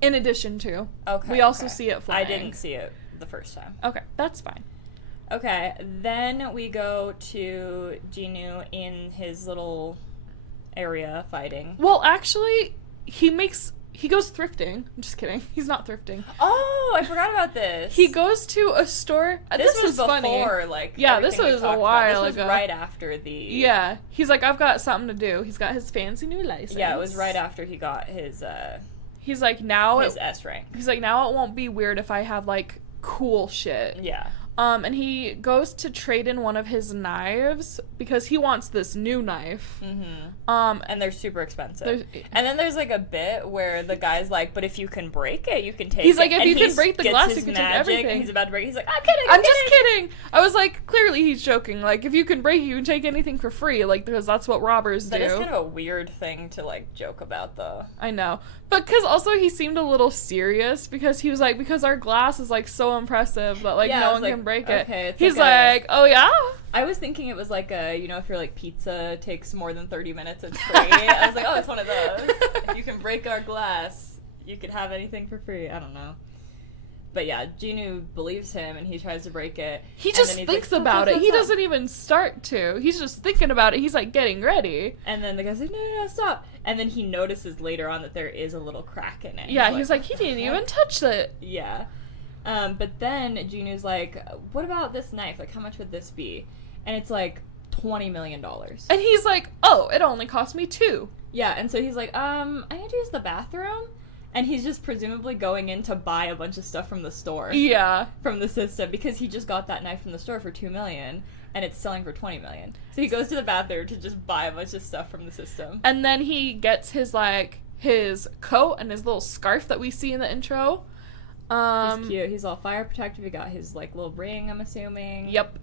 In addition to. Okay. We also see it flying. I didn't see it the first time. Okay, that's fine. Okay, then we go to Jin-woo in his little area fighting. Well, actually, he goes thrifting. I'm just kidding. He's not thrifting. Oh, I forgot about this. He goes to a store. This was before, funny. Like, yeah, this was a while ago. This was right after the... Yeah. He's like, I've got something to do. He's got his fancy new license. Yeah, it was right after he got his, He's like, now... His S rank. He's like, now it won't be weird if I have, like, cool shit. Yeah. And he goes to trade in one of his knives because he wants this new knife. Mm-hmm. And they're super expensive. And then there's, like, a bit where the guy's like, but if you can break it, you can take it. He's like, if you can break the glass, you can take everything. And he's about to break it. He's like, I'm kidding, I'm just kidding. I was like, clearly he's joking. Like, if you can break it, you can take anything for free. Like, because that's what robbers do. That is kind of a weird thing to, like, joke about, though. I know. But because also he seemed a little serious because he was like, because our glass is, like, so impressive that, like, no one can break it. Okay, he's like, oh, yeah? I was thinking it was like a, you know, if you're like pizza takes more than 30 minutes, it's free. I was like, oh, it's one of those. If you can break our glass, you could have anything for free. I don't know. But yeah, Jin-woo believes him and he tries to break it. He just thinks like, about it. He doesn't even start to. He's just thinking about it. He's like getting ready. And then the guy's like, no, stop. And then he notices later on that there is a little crack in it. Yeah, he's like, he didn't even touch it. Yeah. But then Jin-woo's like, what about this knife? Like, how much would this be? And it's like $20 million. And he's like, oh, it only cost me $2. Yeah, and so he's like, I need to use the bathroom. And he's just presumably going in to buy a bunch of stuff from the store. Yeah. From the system, because he just got that knife from the store for $2 million, and it's selling for $20 million. So he goes to the bathroom to just buy a bunch of stuff from the system. And then he gets his, like, his coat and his little scarf that we see in the intro. He's cute. He's all fire protective. He got his, like, little ring, I'm assuming. Yep.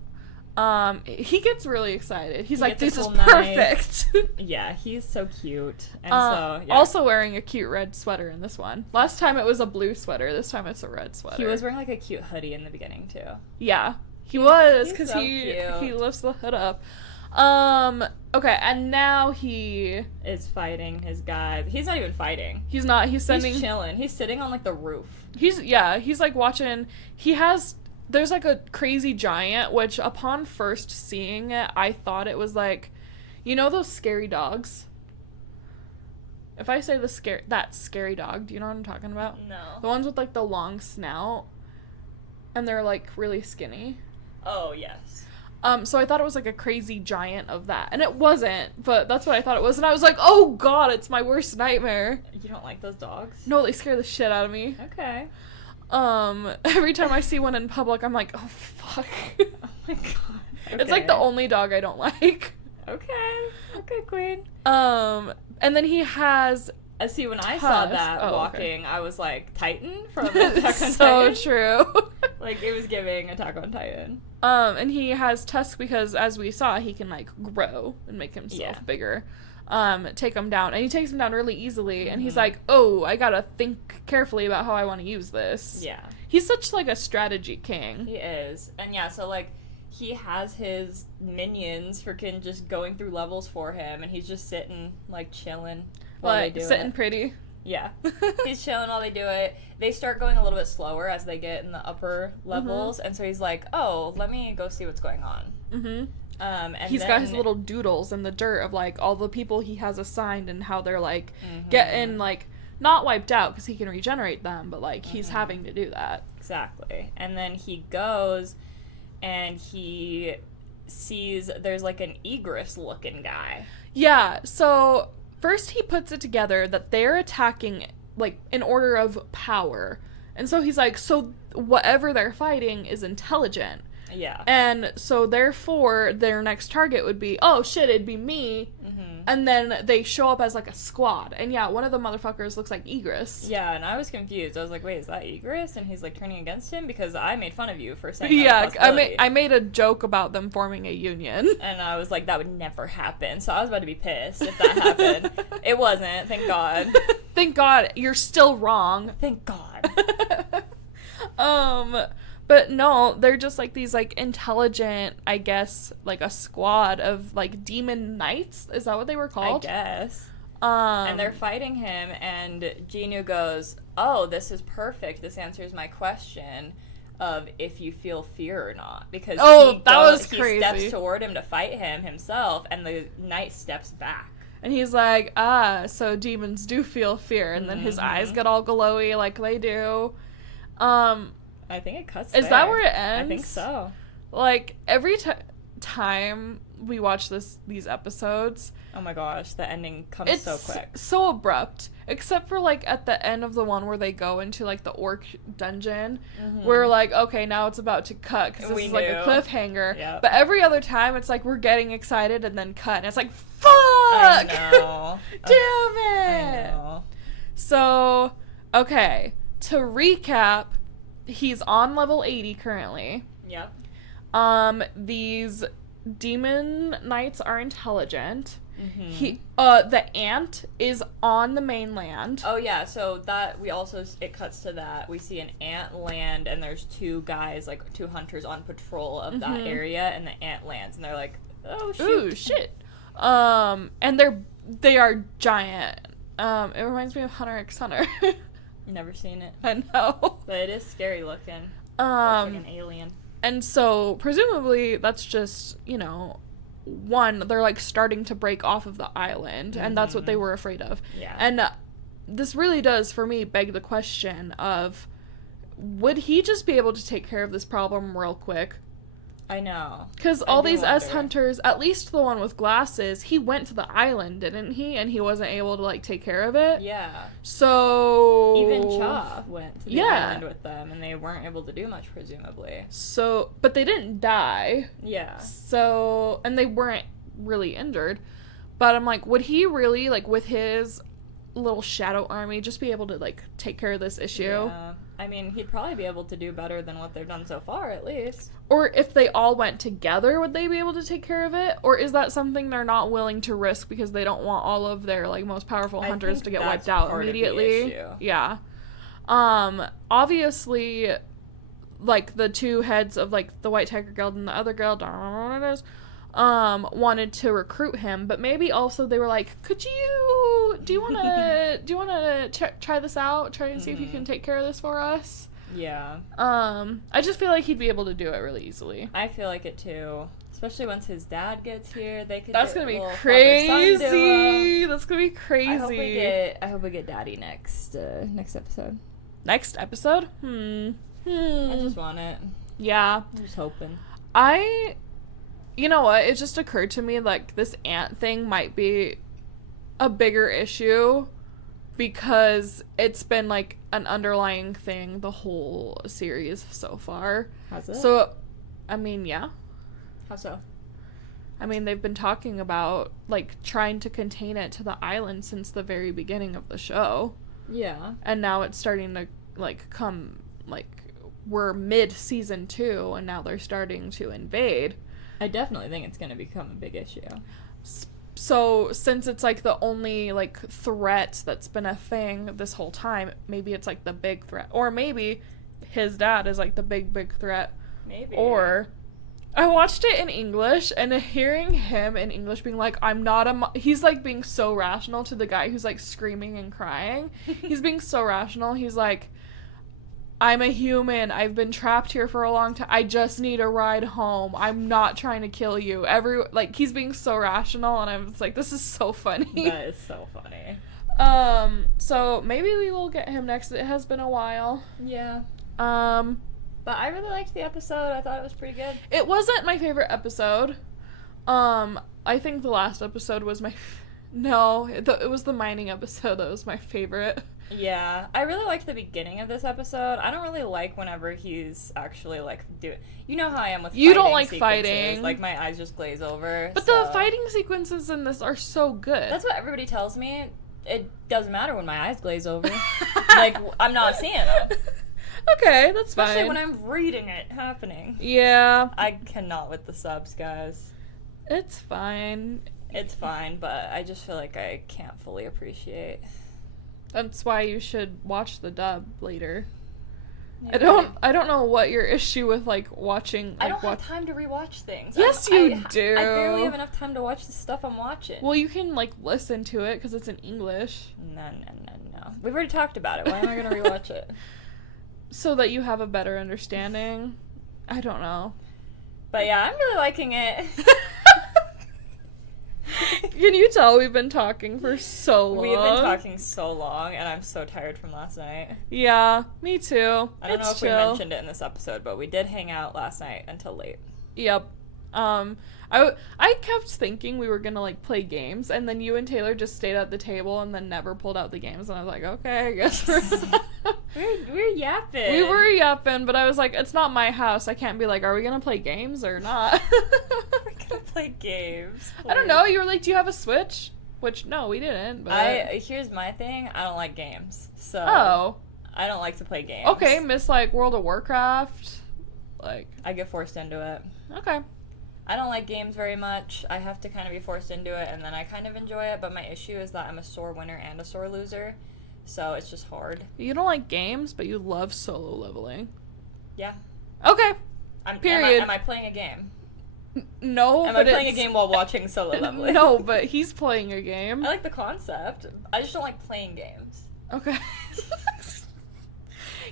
He gets really excited. He's like, this is perfect. Yeah, he's so cute. And so, yeah. Also wearing a cute red sweater in this one. Last time it was a blue sweater. This time it's a red sweater. He was wearing, like, a cute hoodie in the beginning, too. Yeah, he was, because so he lifts the hood up. Okay, and now he is fighting his guys. He's not even fighting. He's not. He's chilling. He's sitting on, like, the roof. He's like watching. There's, like, a crazy giant, which upon first seeing it, I thought it was, like, you know those scary dogs? If I say that scary dog, do you know what I'm talking about? No. The ones with, like, the long snout, and they're, like, really skinny. Oh, yes. So I thought it was, like, a crazy giant of that. And it wasn't, but that's what I thought it was. And I was like, oh, God, it's my worst nightmare. You don't like those dogs? No, they scare the shit out of me. Okay. Every time I see one in public, I'm like, oh, fuck. Oh my god. Okay. It's like the only dog I don't like. Okay, queen. And then he has... See, when I saw that walking, I was like, Titan from Attack on so Titan? true. Like, it was giving Attack on Titan. And he has tusks because, as we saw, he can, like, grow and make himself bigger. Take him down. And he takes him down really easily. And he's like, oh, I gotta think carefully about how I want to use this. Yeah. He's such, like, a strategy king. He is. And yeah, so, like, he has his minions freaking just going through levels for him. And he's just sitting, like, chilling while they do sitting pretty. Yeah. He's chilling while they do it. They start going a little bit slower as they get in the upper levels. And so he's like, oh, let me go see what's going on. Mm-hmm. And he's got his little doodles in the dirt of, like, all the people he has assigned and how they're, like, getting, like, not wiped out because he can regenerate them, but, like, he's having to do that. Exactly. And then he goes and he sees there's, like, an egress-looking guy. Yeah, so first he puts it together that they're attacking, like, in order of power. And so he's like, so whatever they're fighting is intelligent. Yeah. And so therefore their next target would be, oh shit, it'd be me. And then they show up as like a squad. And yeah, one of the motherfuckers looks like Egress. Yeah, and I was confused. I was like, wait, is that Egress? And he's like turning against him because I made fun of you for saying that. Yeah, I made a joke about them forming a union. And I was like, that would never happen. So I was about to be pissed if that happened. It wasn't, thank God. Thank God, you're still wrong. Thank God. But no, they're just, like, these, like, intelligent, I guess, like, a squad of, like, demon knights? Is that what they were called? I guess. And they're fighting him, and Jin-woo goes, oh, this is perfect. This answers my question of if you feel fear or not. Because he steps toward him to fight him himself, and the knight steps back. And he's like, so demons do feel fear. And then his eyes get all glowy like they do. I think it cuts Is that where it ends? I think so. Like, every time we watch these episodes... Oh my gosh, the ending comes so quick. It's so abrupt. Except for, like, at the end of the one where they go into, like, the orc dungeon. We're like, okay, now it's about to cut, because this is, like, a cliffhanger. Yep. But every other time, it's like, we're getting excited and then cut. And it's like, fuck! I know. Damn it! I know. So, okay. To recap... He's on level 80 currently. Yep. These demon knights are intelligent. The ant is on the mainland. Oh yeah, so that it cuts to that. We see an ant land, and there's two guys, like two hunters on patrol of that area, and the ant lands, and they're like, oh shoot. Ooh, shit. And they are giant. It reminds me of Hunter x Hunter. Never seen it. I know. But it is scary looking. It's like an alien. And so, presumably, that's just, one, they're, like, starting to break off of the island, and that's what they were afraid of. Yeah. And this really does, for me, beg the question of, would he just be able to take care of this problem real quick? I know. Because all these S-hunters, at least the one with glasses, he went to the island, didn't he? And he wasn't able to, like, take care of it? Yeah. So... Even Cha went to the island with them, and they weren't able to do much, presumably. So... But they didn't die. Yeah. So... And they weren't really injured. But I'm like, would he really, like, with his little shadow army, just be able to, like, take care of this issue? Yeah. I mean, he'd probably be able to do better than what they've done so far, at least. Or if they all went together, would they be able to take care of it? Or is that something they're not willing to risk because they don't want all of their, like, most powerful hunters to get wiped out immediately? Yeah. Obviously, like, the two heads of, like, the White Tiger Guild and the other guild, I don't know what it is, wanted to recruit him, but maybe also they were like, do you want to try this out? Try and see if you can take care of this for us? Yeah. I just feel like he'd be able to do it really easily. I feel like it too. Especially once his dad gets here, they could. That's gonna be crazy. That's gonna be crazy. I hope we get Daddy next episode. Next episode? I just want it. Yeah. I'm just hoping. You know what? It just occurred to me, like, this ant thing might be a bigger issue because it's been like an underlying thing the whole series so far. Has it? So, I mean, yeah. How so? I mean, they've been talking about, like, trying to contain it to the island since the very beginning of the show. Yeah. And now it's starting to, like, come, like, we're mid-season 2, and now they're starting to invade. I definitely think it's going to become a big issue. So, since it's, like, the only, like, threat that's been a thing this whole time, maybe it's, like, the big threat. Or maybe his dad is, like, the big threat. Maybe. Or... I watched it in English, and hearing him in English being like, I'm not a he's, like, being so rational to the guy who's, like, screaming and crying. He's being so rational. He's like, I'm a human. I've been trapped here for a long time. I just need a ride home. I'm not trying to kill you. Like, he's being so rational, and I'm just like, this is so funny. That is so funny. So maybe we will get him next. It has been a while. Yeah. But I really liked the episode. I thought it was pretty good. It wasn't my favorite episode. I think the last episode was my... No, it was the mining episode that was my favorite. Yeah. I really liked the beginning of this episode. I don't really like whenever he's actually, like, You know how I am with fighting. You don't like sequences. fighting. Like, my eyes just glaze over. But the fighting sequences in this are so good. That's what everybody tells me. It doesn't matter when my eyes glaze over. Like, I'm not seeing it. Okay, that's fine. Especially when I'm reading it happening. Yeah. I cannot with the subs, guys. It's fine. It's fine, but I just feel like I can't fully appreciate. That's why you should watch the dub later. Yeah. I don't know what your issue with, like, watching... Like, I don't have time to rewatch things. Yes, you do. I barely have enough time to watch the stuff I'm watching. Well, you can, like, listen to it because it's in English. No. We've already talked about it. Why am I going to rewatch it? So that you have a better understanding. I don't know. But yeah, I'm really liking it. Can you tell we've been talking for so long? We've been talking so long, and I'm so tired from last night. Yeah, me too. I don't know if we mentioned it in this episode, but we did hang out last night until late. Yep. I kept thinking we were gonna, like, play games, and then you and Taylor just stayed at the table and then never pulled out the games, and I was like, okay, I guess we're yapping. We were yapping, but I was like, it's not my house. I can't be like, are we gonna play games or not? We're gonna play games. Please. I don't know. You were like, do you have a Switch? Which, no, we didn't. But here's my thing. I don't like games, so I don't like to play games. Okay, miss, like, World of Warcraft. Like, I get forced into it. Okay. I don't like games very much. I have to kind of be forced into it, and then I kind of enjoy it, but my issue is that I'm a sore winner and a sore loser, so it's just hard. You don't like games, but you love solo leveling. Yeah. Okay. Period. Am I playing a game? No, Am I playing a game while watching solo leveling? No, but he's playing a game. I like the concept. I just don't like playing games. Okay.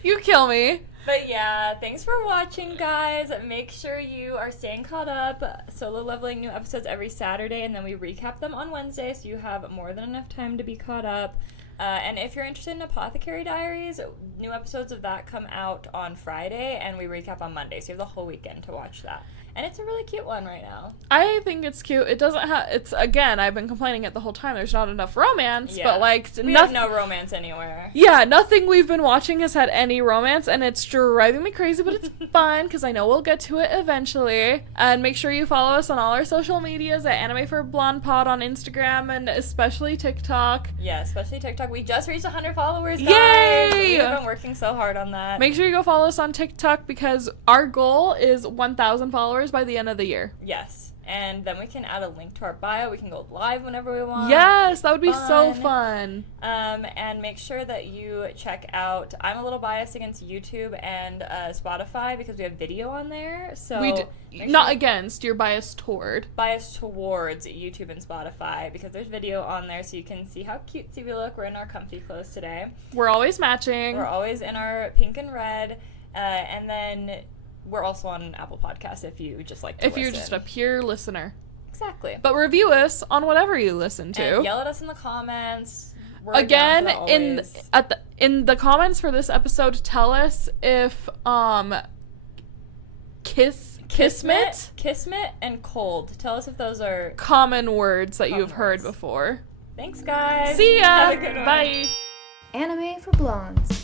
You kill me. But yeah, thanks for watching, guys. Make sure you are staying caught up. Solo leveling new episodes every Saturday, and then we recap them on Wednesday, so you have more than enough time to be caught up. And if you're interested in Apothecary Diaries, new episodes of that come out on Friday, and we recap on Monday, so you have the whole weekend to watch that. And it's a really cute one right now. I think it's cute. It doesn't have... It's, again, I've been complaining it the whole time. There's not enough romance, but, like... We have no romance anywhere. Yeah, nothing we've been watching has had any romance, and it's driving me crazy, but it's fun, because I know we'll get to it eventually. And make sure you follow us on all our social medias at Anime for Blonde Pod on Instagram, and especially TikTok. Yeah, especially TikTok. We just reached 100 followers, guys! Yay! We've been working so hard on that. Make sure you go follow us on TikTok, because our goal is 1,000 followers by the end of the year. Yes. And then we can add a link to our bio. We can go live whenever we want. Yes, that would be so fun. And make sure that you check out... I'm a little biased against YouTube and Spotify because we have video on there. So not against, you're biased toward. Biased towards YouTube and Spotify because there's video on there so you can see how cutesy we look. We're in our comfy clothes today. We're always matching. We're always in our pink and red. And then... We're also on Apple Podcasts if you just like to listen. If you're just a pure listener. Exactly. But review us on whatever you listen to. And yell at us in the comments. Again, in the comments for this episode, tell us if Kismet and cold. Tell us if those are common words that common you've heard words. before. Thanks, guys. See ya. Have a good one. Bye. Anime for Blondes.